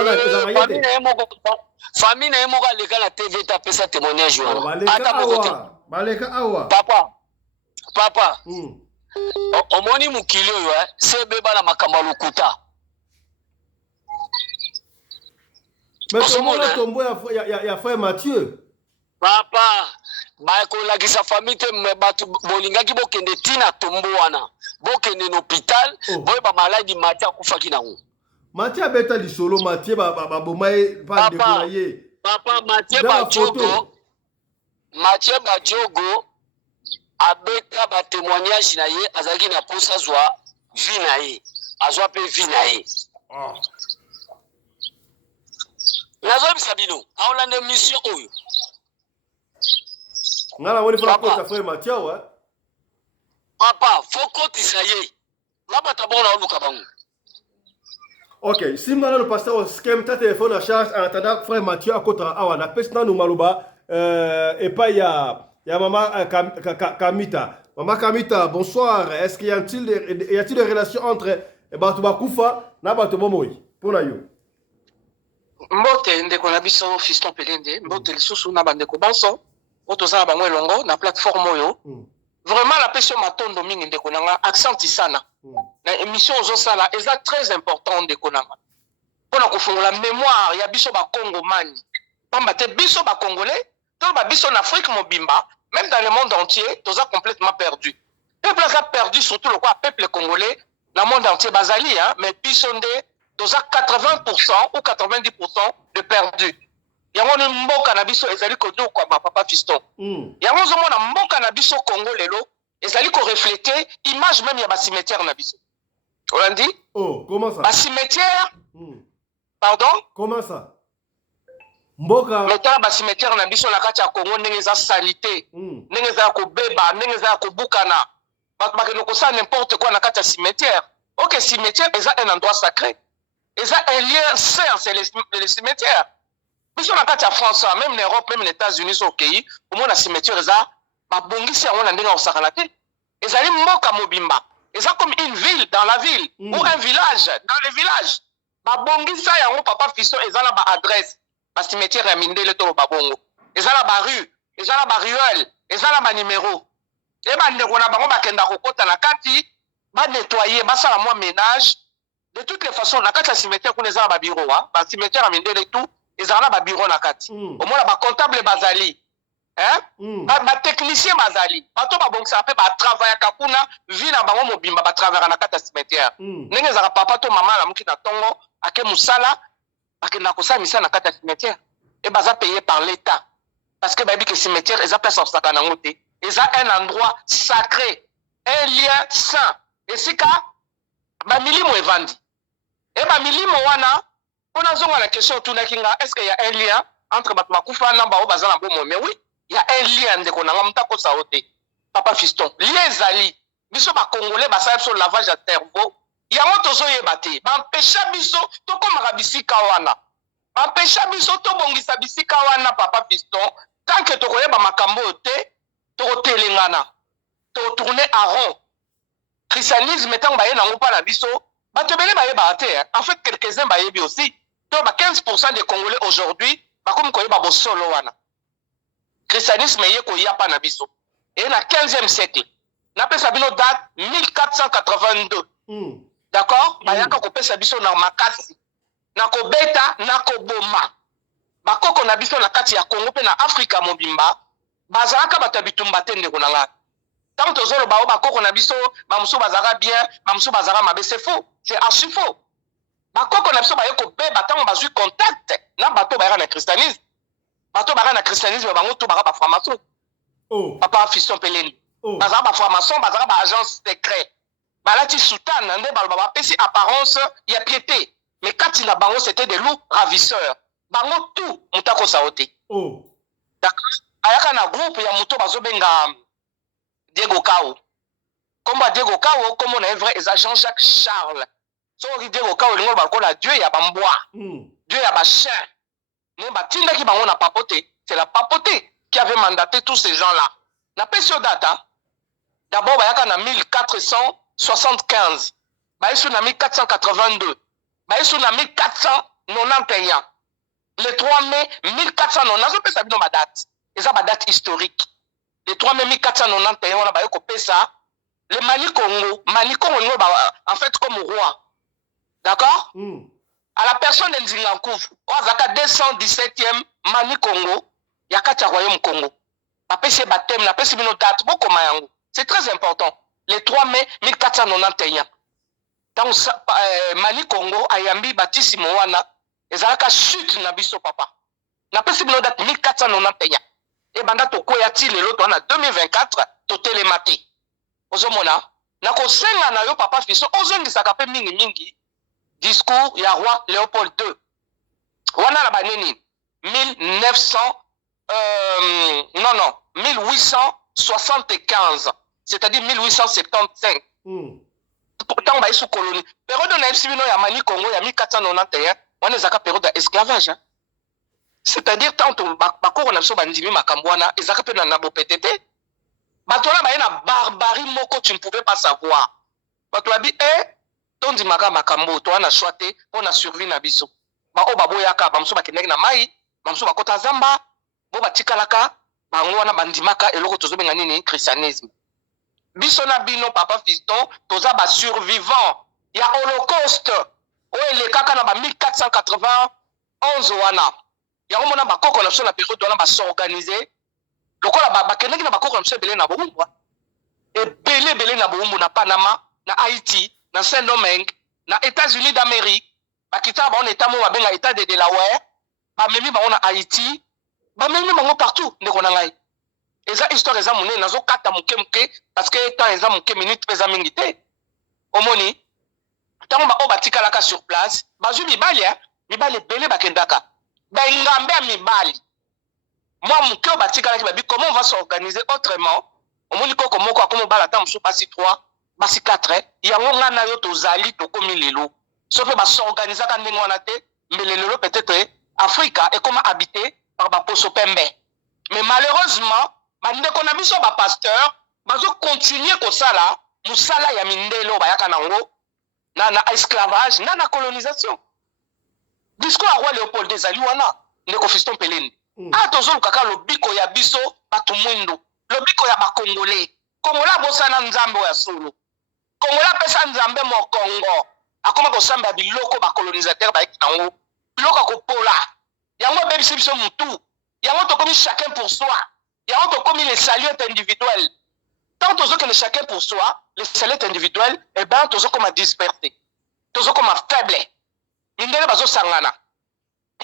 famille na yemo ka leka na TV ta pesa témoignage wana. Ata bokote. Baleka awa. Papa. Omoni mukili oyo sebe bala makambo lokuta. Mais comment tombo ya frère Mathieu? Papa, ba ko lakisa famille te me batu bolingaki bokende tina tombo wana. Bokende na hôpital, boye ba maladie Mathieu akufaki nango. Mathieu abeta lisolo Mathieu ba bomaye pa décourayer. Papa Mathieu Badjogo abeta ba témoignage na ye azaki na posa zwa vie na ye. Azwa pe vie na ye. Nazo bisabino, aolande mission oyo. Ngala woni fala kota frère Mathieu wa. Papa, foko tisaye. Laba tabona oluka bangu. OK, si maintenant le pasteur skem ta téléphone à charge en attendant frère Mathieu akota awa na pesna no maluba et pas ya maman Kamita. Maman Kamita, bonsoir. Est-ce qu'il y a-t-il des relations entre Batu Bakufa na Batu Bomoi pour la yo? Mbote ndeko na biso Fiston Pelende, mbote lisusu na bandeko banso, otoza na bango elongo na plateforme oyo. Vraiment la pession matondo mingi ndeko nanga accent sana. Na émission ozo sala eza très important ndeko nanga. Pona kofungola mémoire ya biso ba Congo mani. Pamba te biso ba Congolais, to ba biso en Afrique mobimba, même dans le monde entier, toza complètement perdu. Peuple a perdu surtout le quoi peuple congolais, dans le monde entier bazali mais biso nde toza 80% ou 90% de perdu. Yango ni mboka na biso ezali ko do kwa papa Fiston. Yango zo mona mboka na biso Congo lelo ezali ko refléter image même ya ba cimetière na biso. On dit? Oh, comment ça? Ba cimetière? Pardon? Comment ça? Mboka metala ba cimetière na biso na kati ya Congo ndenge za salité. Ndenge za ko beba, ndenge za ko bukana. Ba ko ça n'importe quoi na kati ya cimetière. OK, cimetière est un endroit sacré. Ils ont un lien sain, c'est les cimetières. Mais si on a quand en France, même en Europe, même les États-Unis sont au pays, au moins la cimetière, ils ont bongisi on a ndena osakalate. Ils ont mboka mobimba. Ils ont comme une ville dans la ville ou un village dans le village. Ba bongisa ya on papa Fiston, ils ont la adresse. Ba cimetière ya mindele to ba bongo. Ils ont la rue, ils ont la ruelle, ils ont la numéro. Et ba ndeko na bango ba kenda kokota na kati, ba nettoyer, ba sala moi ménage. De toutes les façons, la carte la cimetière qu'on les a à bureau, bah cimetière à Mindele et tout, ils ont un bureau na carte. Au moins la comptable bazali, bah technicien bazali, bah toi bah bon ça fait bah travailler kapuna, vina bah mon bimba bah travailler na carte la cimetière. N'engage à papa to maman la mouki na tongo, à que musala, à que na kosa misa na carte la cimetière. Et bah ça payé par l'État, parce que bah que cimetière ils ont place en sakanangote, ils ont un endroit sacré, un lien saint. Et c'est quand bah milimo est vendu. Et bah milimo wana, on a zonga la question tuna kinga, est-ce qu'il y a un lien entre Batmakufa na Bao Bazana Bomo? Mais oui, il y a un lien de konanga mtako saote. Papa Fiston, lien zali. Biso ba Congolais ba sa sur lavage à cerveau. Ya moto zo yebate. Ba pesha biso to komaka bisika wana. Ba pesha biso to bongisa bisika wana papa Fiston. Tant que to koyeba makambo te, to telengana. To tourner en rond. Christianisme tant ba ye na ngopa na biso. Batebele ba yeba te. En fait quelques-uns ba yebi aussi. Donc 15% des Congolais aujourd'hui, comme koyeba bosolo wana. Christianisme yé koya pa na biso. Et na 15e siècle. Na pesa bino date 1482. D'accord? Bayaka ko pesa biso na makasi. Na ko beta na ko boma. Bakoko na biso na kati ya Congo pe na Afrika mobimba. Bazalaka batabitumba tende konanga. Tant tozolo bao bakoko na biso bamusu bazara bien, bamusu bazara mabe, c'est faux. C'est archi faux. Bakoko na biso bayeko beba tant bazui contact na bato bayaka na christianisme. Bato bayaka na christianisme bango to baka ba franc-maçon. Oh. Papa Fiston Peleni. Oh. Bazara ba franc-maçon, bazara ba agence secret. Balati soutane nde balba pesi apparence ya piété. Mais quand il a bango c'était des loups ravisseurs. Bango tout mutako saoté. Oh. D'accord? Ayaka na groupe ya muto bazobenga Diego Kao. Comme Diego Kao, comme on est vrai, c'est Jean-Jacques Charles. So Diego Kao, il a Dieu ya bamboa. Dieu ya ba chien. Mais batinda ki bango na papoté, c'est la papauté qui avait mandaté tous ces gens-là. Na pesio data. D'abord bayaka na 1475. Baïsou na 1482. Baïsou na 1491. Le 3 mai 1490, je peux savoir ma date. Et ça, ma date historique. Le 3 mai 1491, on a coupé ça. Le Mali Congo, en fait, comme roi. D'accord? À la personne de Nzingankouf, on a 217e Mali Congo, il y a 4 royaumes Congo. C'est baptême, c'est très important. Le 3 mai 1491. Dans Mali Congo, Ayambi Batissimo Wana, et ça a chute na biso papa. Na pesi bino date 1491. Et banda to koyati lelo to na 2024 to télématé. Ozomona, na ko senga na yo papa Fiston, ozongisa ka pe mingi discours ya roi Léopold II. Wana na baneni 1875, c'est-à-dire 1875. Pourtant ba sous colonie. Période na ebsibino ya Mali Congo ya 1491. On est à période d'esclavage. C'est-à-dire, tant que on a bandimi makambwana, et ça peut na pétété. Batola ba na barbarie moko tu ne pouvais pas savoir. Batola bi ton di makambo to na choité on a survie na biso. Ba o baboyaka bamso ba keneki na mai, bamso ba kota zamba, bo batikalaka, bango wana bandimaka eloko tozobenga nini christianisme. Biso na bino papa Fiston, toza ba survivant. Ya Holocauste. Oui, les kaka na ba 1491 wana. Ya mona ba koko na so na période wana ba s'organiser. Lokola ba keneki na ba koko na so belé na bombo. Et belé na bombo na Panama, na Haïti, na Saint-Domingue, na États-Unis d'Amérique. Ba kita ba on état mo ba benga état de Delaware. Ba memi ba on na Haïti. Ba memi bango partout ndeko na ngai. Eza histoire eza mone nazo kata muke parce que temps eza muke minute pesa mingi te. Omoni tant ba obatika sur place, bazu mibali belé bakendaka. Ba ngambe mibali. Moi muke obatika la babi comment on va s'organiser autrement? Omoni ko komoko akomo bala tam so pasi 3, basi 4, yango ngana yo tozali to komi lelo. So pe ba s'organiser ka ndenge wana te, mais lelo peut-être Africa est comme habité par ba poso pembe. Mais malheureusement, bande ko na biso ba pasteur, bazo continuer ko sala, musala ya mindelo bayaka nango. Na esclavage, na colonisation. Discours à roi Léopold II wana, ndeko Fiston Peleni. Tozo lukaka lobiko ya biso batu mwindu, lobiko ya ba Congolais. Kongola bosana nzambe ya solo. Kongola pesa nzambe mo Congo. Akoma ko samba biloko ba colonisateur ba ekango. Biloko ko pola. Yango bebisi biso mutu. Yango to komi chacun pour soi. Yango to komi les saluts individuels. Tant que le chacun pour soi, le salut individuel, eh ben, tous comme à dispersé. Tous comme à faible. Il n'y a pas de sangana.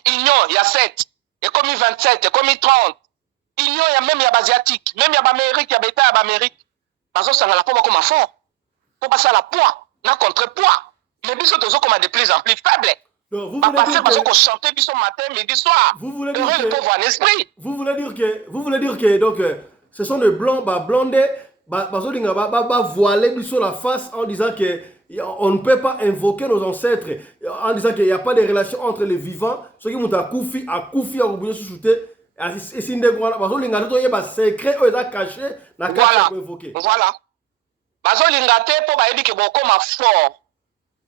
Il y a 7, il y a comme 27, il y a comme 30. Il y a même asiatique, même il y a Amérique, il y a Beta, il y a Amérique. Parce que sangana pas comme à fort. Pour passer à la poids, na contrepoids. Mais bis tous comme à de plus en plus faible. Vous voulez dire que donc ce sont des blancs blondés voiler sur la face en disant que on ne peut pas invoquer nos ancêtres, en disant qu'il n'y a pas de relation entre les vivants, ceux qui ont Koufi à sous-souté et si secret caché voilà. Bazo lingate pour bayebi ke boko ma fort.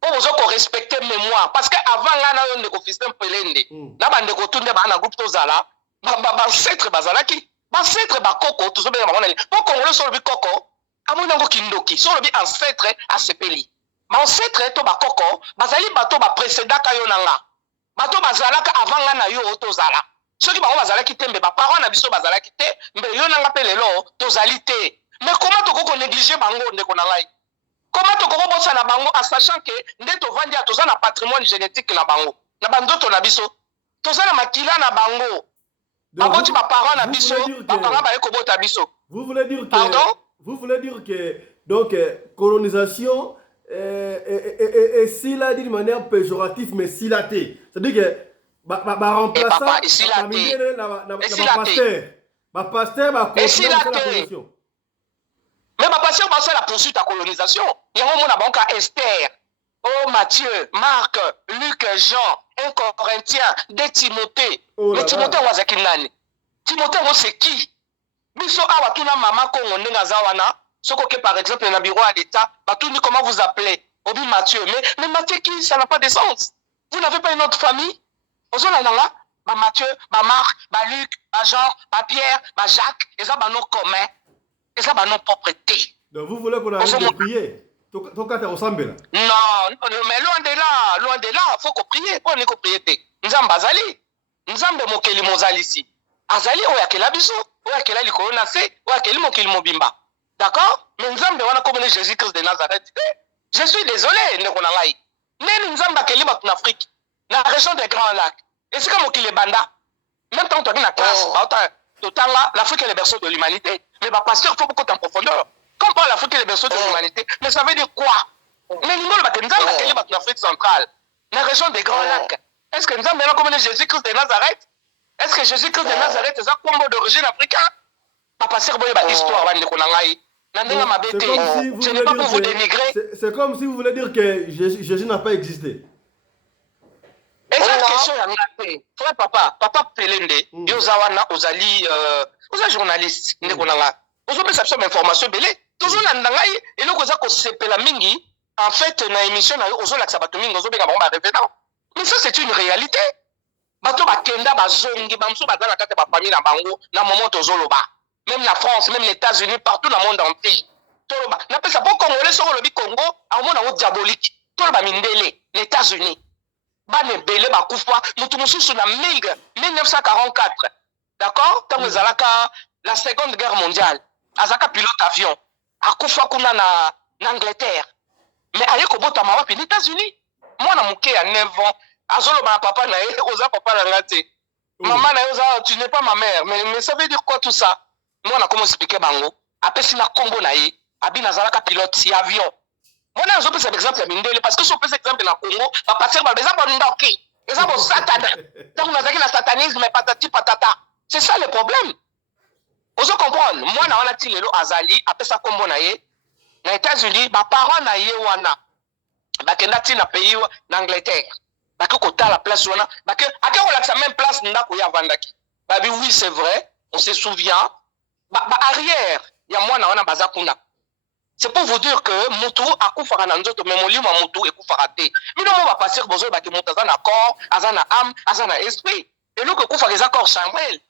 pour vous respecter mémoire parce que avant là na yo ndeko Fiston Pelende na bande ko tunde ba na groupe tozala ba ancêtre bazalaki ba ancêtre ba koko tozo be ba pour congolais sur le koko amona ngo kindoki sur le ancêtre asepeli ma ancêtre to ba koko bazali bato ba précédent ka yo nanga bato bazalaka avant nga na yo tozala soki bango bazalaki te mbe ba parents na biso bazalaki te mbe yo nanga pe lelo tozali te mais comment toko négliger bango ndeko na ngai. Comment tu peux bosser na bango en sachant que ndé to vandi a toza na patrimoine génétique na bango na bandoto na biso toza na makila na bango aboti ba parents na biso ba parents ba eko bota biso. Vous voulez dire que pardon? Vous voulez dire que donc colonisation est sila d'une manière péjorative mais silaté, c'est-à-dire que ba remplaçant ba pasteur ba colonisation. Mais ma passion, c'est la poursuite à colonisation. Il y a un monde à banque à Esther, oh Matthieu, Marc, Luc, Jean, 1 Corinthien, 2 Timothée. Mais Timothée, Timothée, c'est qui? Biso awa tuna mama Kongo ndenga zawana. Soko que par exemple dans le bureau à l'État, batuni comment vous appelez? Obi Mathieu. Mais Mathieu qui? Ça n'a pas de sens. Vous n'avez pas une autre famille? Ozo là là, ba Mathieu, ba Marc, ba Luc, ba Jean, ba Pierre, ba Jacques, et ça ba non commun. Et ça, non propreté. Donc vous voulez qu'on arrête de prier? Non, mais loin de là, il faut qu'on prie. Pour qu'on prie. Nzamba azali. Nzamba mokeli mozalisi. Azali oyakela biso, oyakela likolo na se, oyakeli mokeli mobimba. D'accord? Mais Nzamba wana comme Jésus-Christ de Nazareth. Je suis désolé, ndeko na ngai. Neni Nzamba keli batu na Afrique, na région des Grands Lacs. Et c'est comme mokili banda. Même temps tu as na classe, total l'Afrique est le berceau de l'humanité. Mais bah, pasteur, il faut beaucoup en profondeur. Quand on parle l'Afrique est le berceau de l'humanité, mais ça veut dire quoi? Mais nous, nous avons l'Afrique centrale, la région des Grands Lacs. Est-ce que nous avons comme Jésus-Christ de Nazareth? Est-ce que Jésus-Christ de Nazareth est un combo d'origine africaine? Papa, c'est une histoire. Je n'ai pas pour vous dénigrer. C'est comme si vous voulez dire que Jésus n'a pas existé. Et cette question, frère papa Pelende, Yozawana, Ozali, Oza journaliste, Nekonanga, Ozo peut s'absorber information belé, toujours Nandangai, et nous Oza Kosepela Mingi, en fait, na émission, Ozo Laxabatomingi, Ozo Bega Bomba révélant. Mais ça, c'est une réalité. Bato Bakenda, Bazongi, Bamso Bazala Kate Bapami na Bango, na moment Ozoloba. Même la France, même les États-Unis, partout dans le monde entier. Toloba, n'a pas ça pour Congolais sur le Congo, à un moment diabolique. Toloba Mindele, les États-Unis. Bane belé bakufa mutu sur la 1944, d'accord, tant que la seconde guerre mondiale azaka pilote avion akufa kuna na Angleterre mais aye ko bota mawa puis les États-Unis moi na muke à 9 ans azolo ba papa na ye oza papa na ngate maman na oza tu n'es pas ma mère mais ça veut dire quoi tout ça moi na comment expliquer bango apesi na kombo na ye abi nazalaka pilote si avion. Moi, je peux faire exemple parce que si on peut faire exemple dans le Congo, va passer par des abondoki. Les abondoki satan. Donc, on a dit le satanisme, patati patata. C'est ça le problème. Vous comprenez? Moi, on a dit le Azali, après ça, comme on a eu, les États-Unis, ma parent a eu wana. Bakenda ti na pays d'Angleterre. Bakota la place wana. Bak aka on la même place ndako ya vandaki. Babi oui, c'est vrai, on se souvient. Arrière, il y a moi na wana bazakuna. C'est pour vous dire que Moutou a koufara na nzoto mais molimo Moutou e koufara te. Mais non on va passer besoin ba ke Moutou azana corps, azana âme, azana esprit. Et nous que koufara les accords Samuel.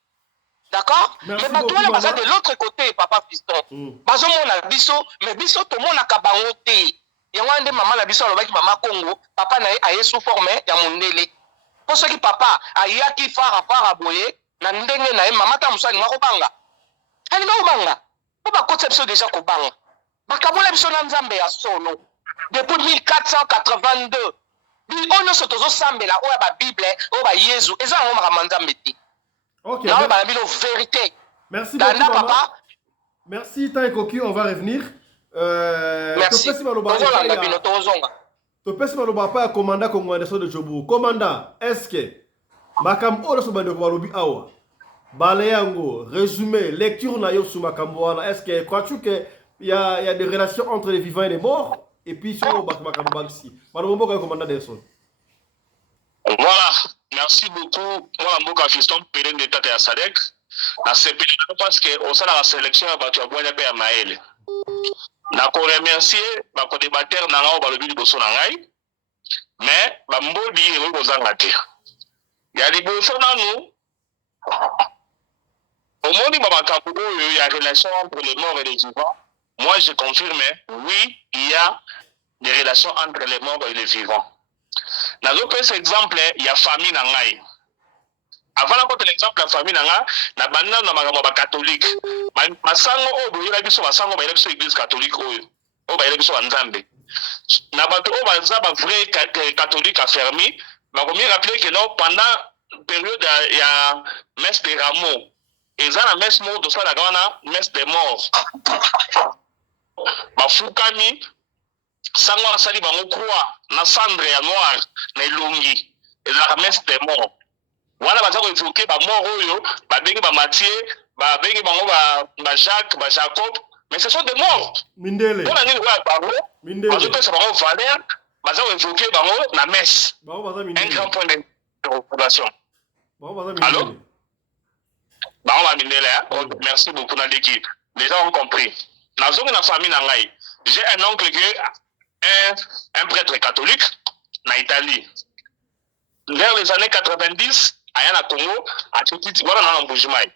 D'accord? Mais bah toi là baza de l'autre côté papa fiston. Bazo mona biso mais biso to mona ka bango te. Yango ande maman la biso alobaki maman Congo, papa na ye sous forme ya mondele. Pour ceux qui papa ayaki fara boye na ndenge na ye maman ta musali ngako banga. Ani ngako banga. Papa conception déjà ko banga. Bakabola biso na nzambe ya solo depuis 1482 ono sotozo sambela oya ba bible oya ba yesu eza ngo makama nzambe te. OK. Na ba bino vérité. Merci beaucoup papa. Merci Tankoki, on va revenir. Merci. Topesi maloba pa ya commandant Congo de Jobu. Commandant, est-ce que makam ola so bande ko balobi awa balayango résumé lecture na yo sur makambo wana, est-ce que crois-tu que il y a des relations entre les vivants et les morts et puis sur makambo bagsi malombo ka commandant Delson. Voilà, merci beaucoup. Moi mboka Fiston Pelende de Tata ya Sadek na CP parce que au sein de la sélection ba tu abonya pe ya maele. Na ko remercier ba ko débatteur na ngao balobi liboso na ngai mais bambodi ewe kozanga te ya liboso nanu omoni makambo oyo ya relation entre les morts et les vivants. Moi je confirme, oui, il y a des relations entre les morts et les vivants. Nazopesa exemple ya famille na ngai. Avant la côté l'exemple la famille na nga na banda na makambo ba catholique. Masango oyo boyela biso masango ba biso église catholique oyo. O ba biso nzambe. Na bato o baza ba vrai catholique affermi, ba komi rappeler que non pendant période ya messe de rameaux, eza na messe mort de ça la wana messe des morts. Ba fukami sango asali bango croix na cendre ya noir na elongi eza la messe des morts. Wana baza ko évoquer ba mort oyo ba bengi ba Matthieu, ba bengi bango ba Jacques, ba Jacob, mais ce sont des morts. Mindele. On a dit ouais bango. Mindele. Bazo pesa bango valeur, baza ko évoquer bango na messe. Bango baza mindele. Un grand point d'interrogation. Bango baza mindele. Allô? Bango ba mindele hein. Oh, merci beaucoup na l'équipe. Les gens ont compris. Na zone na famille na ngai. J'ai un oncle qui est un prêtre catholique na Italie. Vers les années 90, aya na Congo, a titi voilà na Mbujimai.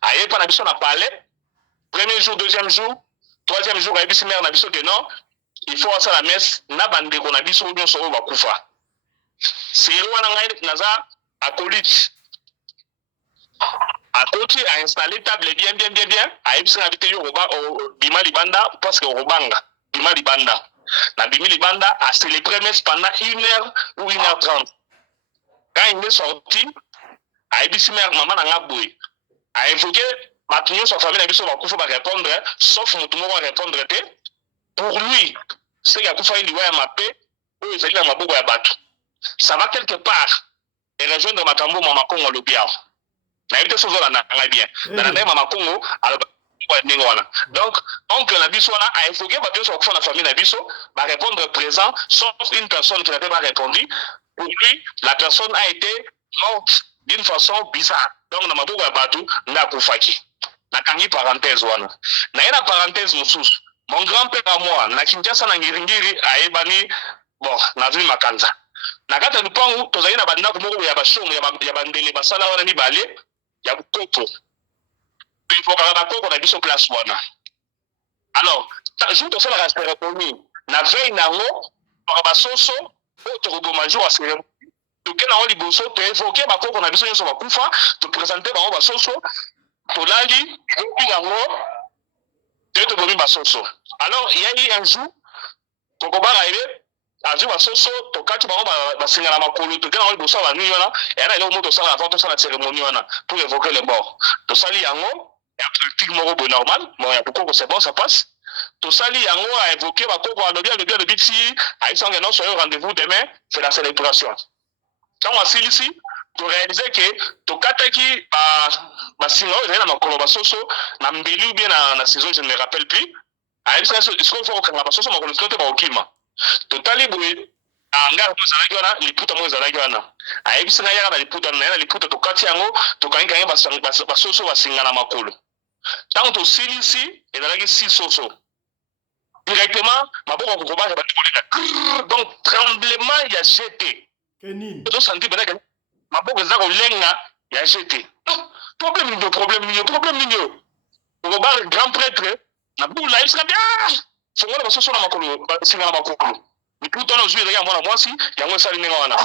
Aya pa na biso na palais. Premier jour, deuxième jour, troisième jour, aya biso mère na biso que non, il faut faire la messe na bande ko na biso nyonso o bakufa. C'est wana ngai naza acolyte. Akoti a installé table bien. Aya biso na bité yo bima libanda parce que robanga, bima libanda. Na bimi libanda a célébré messe pendant 1h ou 1h30. Quand il est sorti, a dit maman n'a pas boui. A évoqué, maintenant sa famille n'a pas pu répondre, sauf mon va répondre. Pour lui, c'est qu'il a pu faire ma paix, ou il s'agit de ma boue à battre. Ça va quelque part et rejoindre ma tambour, maman Congo le bien. N'a été sauvé là, bien. Dans la même maman Congo, alors. Donc, oncle Nabiso a évoqué, la famille Nabiso va répondre présent, sauf une personne qui n'avait pas répondu. Pour lui, la personne a été morte d'une façon bizarre. Donc, dans ma bouche à Batou, n'a pas fait. N'a qu'une parenthèse. N'a une parenthèse, mon grand-père à moi, n'a qu'une chasse à Ngiringiri à Ebani, bon, n'a vu ma canza. N'a qu'à te prendre où, tu as une abandon comme il y a Bachon, il y a Bandele, Bassala, on a mis balé, il y a Coco. Il faut qu'on a dit sur place. Alors, je vous donne la respect na veille na ngo, par basoso, tu as à cérémonie. Tu as liboso, tu as évoqué ma qu'on a besoin de son kufa, tu présenter ma basoso, tu l'as dit, puis na ngo, tu as donné basoso. Alors, il y a eu un jour, tu as arrivé, à jour basoso, tu as dit ma singa na makolo, tu as liboso la nuit là, et là il y a un moment avant de la cérémonie pour évoquer les morts. Tu sali yango, et pratiquement normal, bon, il y a beaucoup c'est bon, ça passe. Tout ça, il y a évoqué, le biti, à un rendez-vous demain, c'est la célébration. Quand on a ici, pour réaliser que tout kataki, sinon, il y a un colobasoso, na mbeli ou bien na saison, je ne me rappelle plus. À il faut que la basoso, ma colobasoso, ma okima. Totali, anga muzalagwana liputa muzalagwana ayebisa na yaka na liputa na liputa to kati yango to kanga basoso basingana makolo tant to silisi ezalaki si soso directement maboko kokobaka batoleka donc tremblement ya jeté kenini to senti bena maboko za ko lenga ya jeté problème ni kokobaka grand prêtre na bula isika bien fongola basoso na makolo basingana makolo tout on a joué avec moi aussi il y a un salut négatif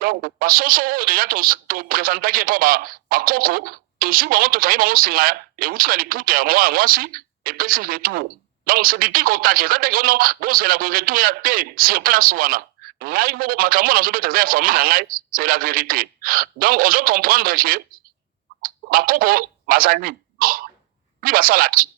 donc parce que déjà tu présentes qui pas ba coco tu joues on te fait bon singa et où tu as les poutres moi aussi et puis c'est retour donc c'est des petits contacts ça que non bon c'est la retour à tête sur place wana ngai mo makambo na zo beta za famille na ngai c'est la vérité donc on doit comprendre que ba coco bazali bi basalaki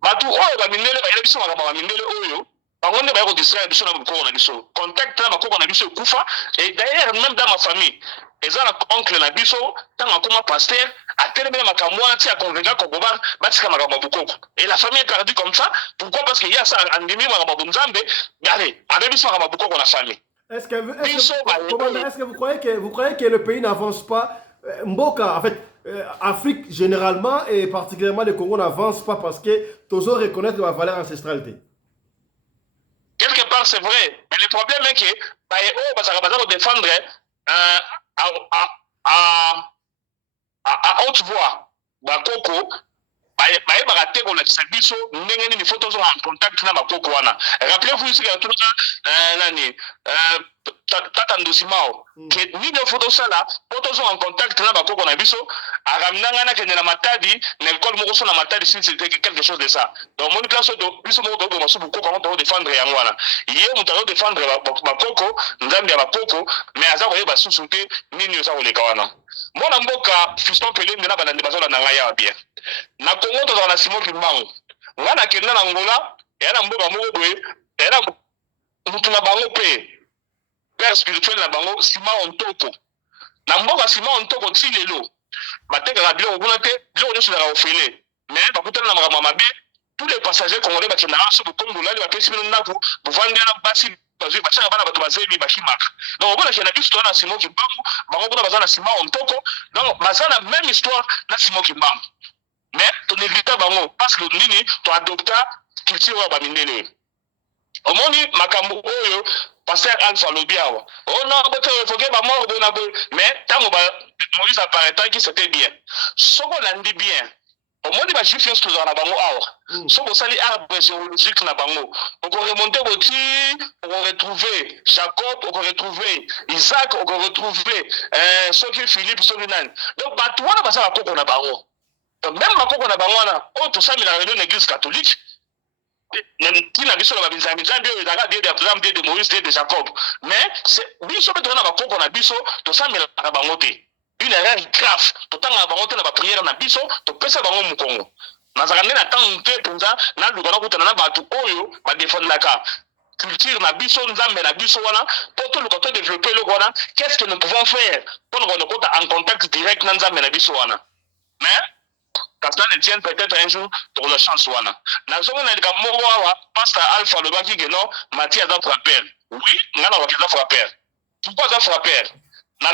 batu oyo ba mindele ba elebiso ba mindele oyo on est bien distraire biso na boko na biso contact na bako na biso kufa et d'ailleurs même dans ma famille eza na oncle na biso tanga comme pasteur a tellement makamwa ti a convaincre ko ba batika makamwa boko et la famille est perdue comme ça pourquoi parce qu'il y a ça andimi makamwa nzambe allez avec biso makamwa boko na famille est-ce que vous croyez que le pays n'avance pas Mboka en fait Afrique généralement et particulièrement le Congo n'avance pas parce que tous reconnaissent la valeur ancestralité. Quelque part, c'est vrai. Mais le problème est que, on défendre à haute voix. Bakoko, bayebaka te kolakisa biso ndenge nini faut tozonga en contact na bakoko wana. Rappelez-vous ici que tout nani tata ndosimao que nini faut tosala po tozonga en contact na bakoko na biso aramnanga na kende na matadi na école moko so na matadi si c'était quelque chose de ça. Donc mon classe do biso moko do maso bukoko on doit défendre yango wana. Yé on doit défendre bakoko nzambi ya bakoko mais aza koyeba susu te nini oza koleka wana. Mwana mboka Fiston Pelende na balandi bazola na ngai ya bien. Na Congo tozala na Simon Kimbangu. Nga na kenda na Angola, ya na mboka moko boye, ya na mutu na bango pe. Père spirituel na bango Simon Ontoko. Na mboka Simon Ontoko ti lelo. Batekaka biloko kuna te, biloko nyonso ezalaka ofele. Mais bakutana na makambo mabe, tous les passagers congolais bakendaka so bokongola bapesi bino ndako, bovandi na basi bazwi bachaka bana bato bazeli bashimaka. Donc on a kena histoire na Simon Kimbangu, bango kuna baza na Simon Ontoko. Donc baza na même histoire na Simon Kimbangu. Mais tu n'évites bango parce que nini tu adopta culture wa bamindele. Omoni makambo oyo pasteur Alpha Lobiawa. Oh non, bote foke ba mort de na bo. Mais tango ba Moïse apparaît qui c'était bien. Soko landi bien. Omoni ba juif yosto na bango awa. Soko sali arbre géologique na bango. On peut remonter aussi, on va retrouver Jacob, on va retrouver Isaac, on va retrouver Soki Philippe, Soki Nan. Donc ba toi na ba sa koko na bango. Même bakoko na bangwana o to sami la réunion église catholique qui na biso na babinzami zambi o ezaka de Moïse de Jacob mais c'est biso beto na bakoko na biso to sami la bango te une erreur grave to tanga bango te na ba prière na biso to pesa bango mukongo nazaka ndena tant te punza na lukana kutana na batu oyo ba défendaka culture na biso nzambe na biso wana pour tout le côté développer le wana qu'est-ce que nous pouvons faire pour nous rendre en contact direct na nzambe na biso wana mais parce que tienne peut-être un jour pour la chance wana nazonga na likambo wa pasteur Alpha le baki que non Mathieu a frappé oui ngana wa kiza frappé pourquoi ça frappé na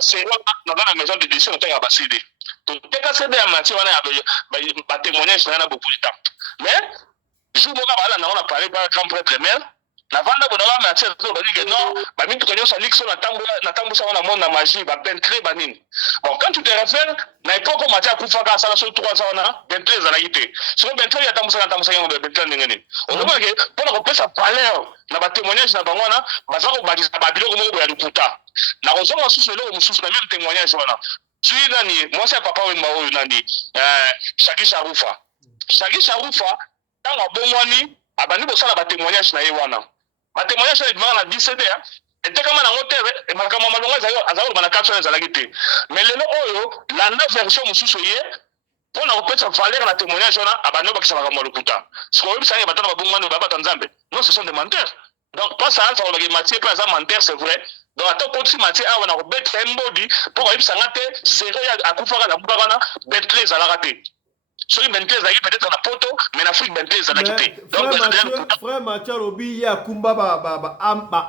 c'est dans la maison de décès on t'a basidi to teka cede ya Mathieu wana ba témoignage na beaucoup de temps mais jour moka bala na on a parlé par grand prêtre mère na vanda bona ba Mathieu to baki que non ba mintu kanyo sa lixo na tambo sa wana monde na magie ba peintre ba nini bon quand tu te réfères na époque Mathieu akufaka sala so 3 ans na peintre za laité so peintre ya tambo sa yango peintre ngene on voit que pour ko pesa valeur na ba témoignage na bango na bazako bakisa ba biloko moko ya lukuta na kozonga susu lelo mususu na même témoignage wana tu nani moi c'est papa wemba oyo nani Shaki Sharufa tanga bongwani abandi bosala ba témoignage na ye wana ba témoignage na 17 ya ete kama na hotel makama malonga azalo bana kapsona zalaki te mais lelo oyo la neuf version mususu ye pona kopesa valeur na témoignage wana abandi bakisa makambo lokuta siko oyo bisange batana babongwani babata nzambe non ce sont des menteurs donc pas ça Alpha olaki Mathieu pas ça menteur c'est vrai donc ato koti Mathieu awa na kobeta mbodi pour oyebisanga te sérieux akufaka na buka wana betle ezalaka te soki bentez azalaki peut-être na poto mais na Afrique bentez ezalaki te donc frère Mathieu alobi ye akumba ba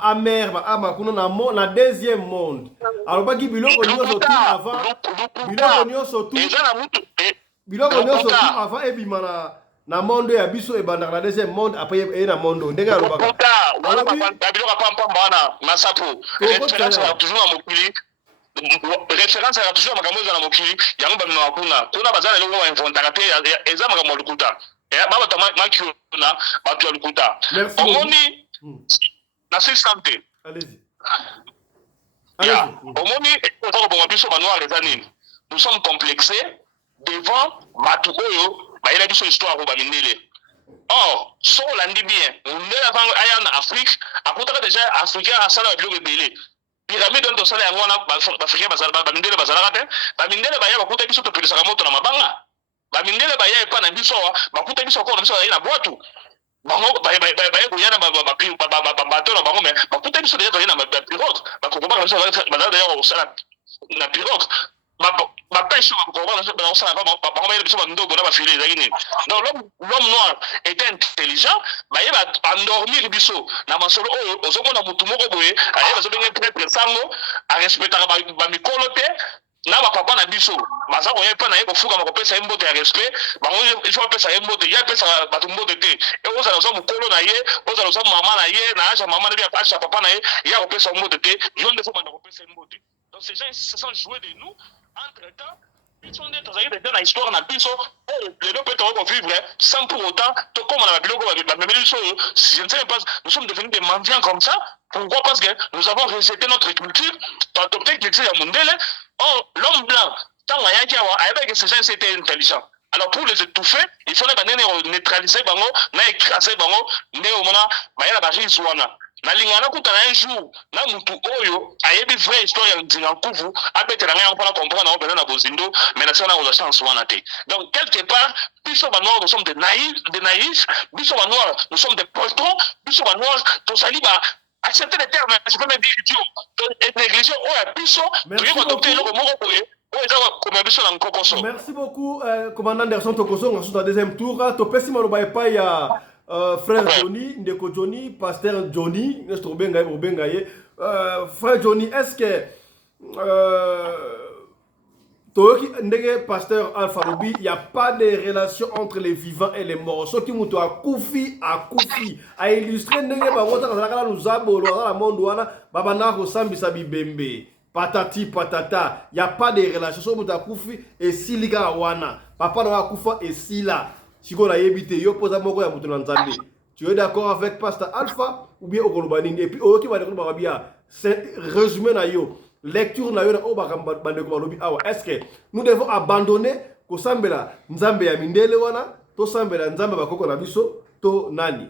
amer ba amakuna na deuxième monde alobaki biloko nyonso tout avant biloko nyonso tout avant ebima na monde ya biso ebandaka na deuxième monde après e na monde ndenge alobaka wala ba biloko pamba wana na sapo référence ya toujours na mokili référence ya toujours makambo za na mokili yango bamema kuna bazala lelo wa inventaka te eza makambo lukuta baba tamakio na batu ya lukuta omoni na santé allez-y omoni ko bonga biso ba noir eza nini nous sommes complexés devant batu oyo bayela biso histoire ko bamindele or so landi bien ndela vango aya na Afrique akutaka déjà africain asala biloko ebele pyramide ndo sala yango na bafrika bazala bamindele bazala te bamindele baya bakuta biso to pelisa moto na mabanga bamindele baya epa na biso bakuta biso ko na biso na boatu bango baya kuyana bato na bango mais bakuta biso déjà na pirogue bakokoba na biso bazala d'ailleurs sala na pirogue ma pêche on s'en va on va biso bando bona ba filer ezaki donc l'homme noir est intelligent ba yeba endormir biso na masolo oyo ozomona mutu moko boye ayeba zo benga prêtre sango a respecter ba mikolo te na ba papa na biso baza ko yepa na yebo fuka makopesa mbote ya respect bango il faut pesa mbote ya pesa batu mbote te e oza na so mukolo na ye oza na so mama na ye na acha mama na bia acha papa na ye ya kopesa mbote te yo nde fo banda kopesa mbote. Donc ces gens se sont joués de nous entre temps. Ils sont des dans la histoire na biso les deux peut vivre sans pour autant tout comme on a biloko je ne sais pas nous sommes devenus des mendiants comme ça. Pourquoi? Parce que nous avons rejeté notre culture par adopter quelque chose à Mundele. Or l'homme blanc tant avec ces gens c'était intelligent. Alors pour les étouffer il faut les neutraliser bango na écraser bango ne au mona ba ya ba rizwana na lingana kuta na un jour na mutu oyo ayebi vraie histoire ya Nzinga Nkuvu abetela nga pour comprendre na na bozindo mais na sana oza chance wana te. Donc quelque part biso ba noirs nous sommes des naïfs biso ba noirs nous sommes des poltrons biso ba noirs to saliba accepter les termes je peux même dire idiot et négliger oya biso tu veux adopter le mot koye. Merci beaucoup, commandant Anderson Tokoso. On se retrouve au deuxième tour. Topesi maloba epai ya frère Johnny, ndeko Johnny, pasteur Johnny. Frère Johnny, est-ce que Toyoki ndege pasteur Alpha Lobi, il n'y a pas de relation entre les vivants et les morts. Ce qui m'a koufi a illustré ndege ba wota kala nous abolo la mondwana babana ko sambisa bibembe. Patati patata, il n'y a pas de relation. So muta kufi et siliga wana. Papa na kufa et sila. Siko na yebite yo poza moko ya mutu na nzambe. Tu es d'accord avec pasteur Alpha ou bien okolobani? Et puis oki ba de babia, c'est résumé na yo. Lecture na yo na oba bande ko lobi awa. Est-ce que nous devons abandonner ko sambela nzambe ya mindele wana, to sambela nzambe bakoko na biso to nani?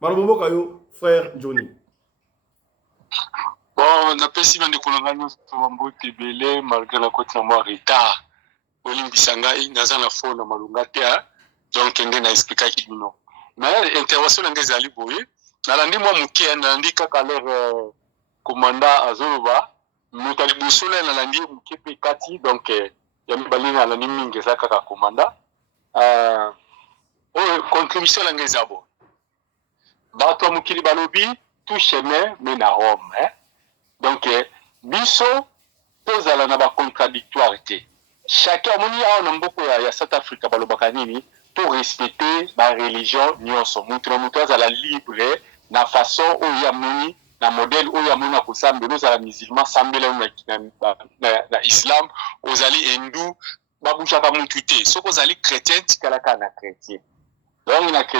Malobo kayo frère Johnny. Bon, na pesi bande kolanga nyo to tebele malgré la côte na moi retard. Olimbisa ngai naza na fond na malunga te donc ngene na expliquer ki bino. Mais intervention na ngezi ali boye. Na landi moi muke na landi kaka leur commandant azoloba. Mutali busole na landi muke pe kati donc ya mibali na landi mingi za kaka commandant. Contribution na ngezi abo. Bato mukili balobi tout chemin mène à Rome, hein. Donc, biso, tozala na ba contradictoire te. Chacun, moni a on mboko ya South Africa balobaka nini, pour respecter la religion nyonso. Mutu azala libre na façon o ya moni na modèle o ya mona ko sambelo za musulman sambela na islam, ozali hindu babushaka mutu te. Soko ozali chrétien tikalaka na chrétien. Donc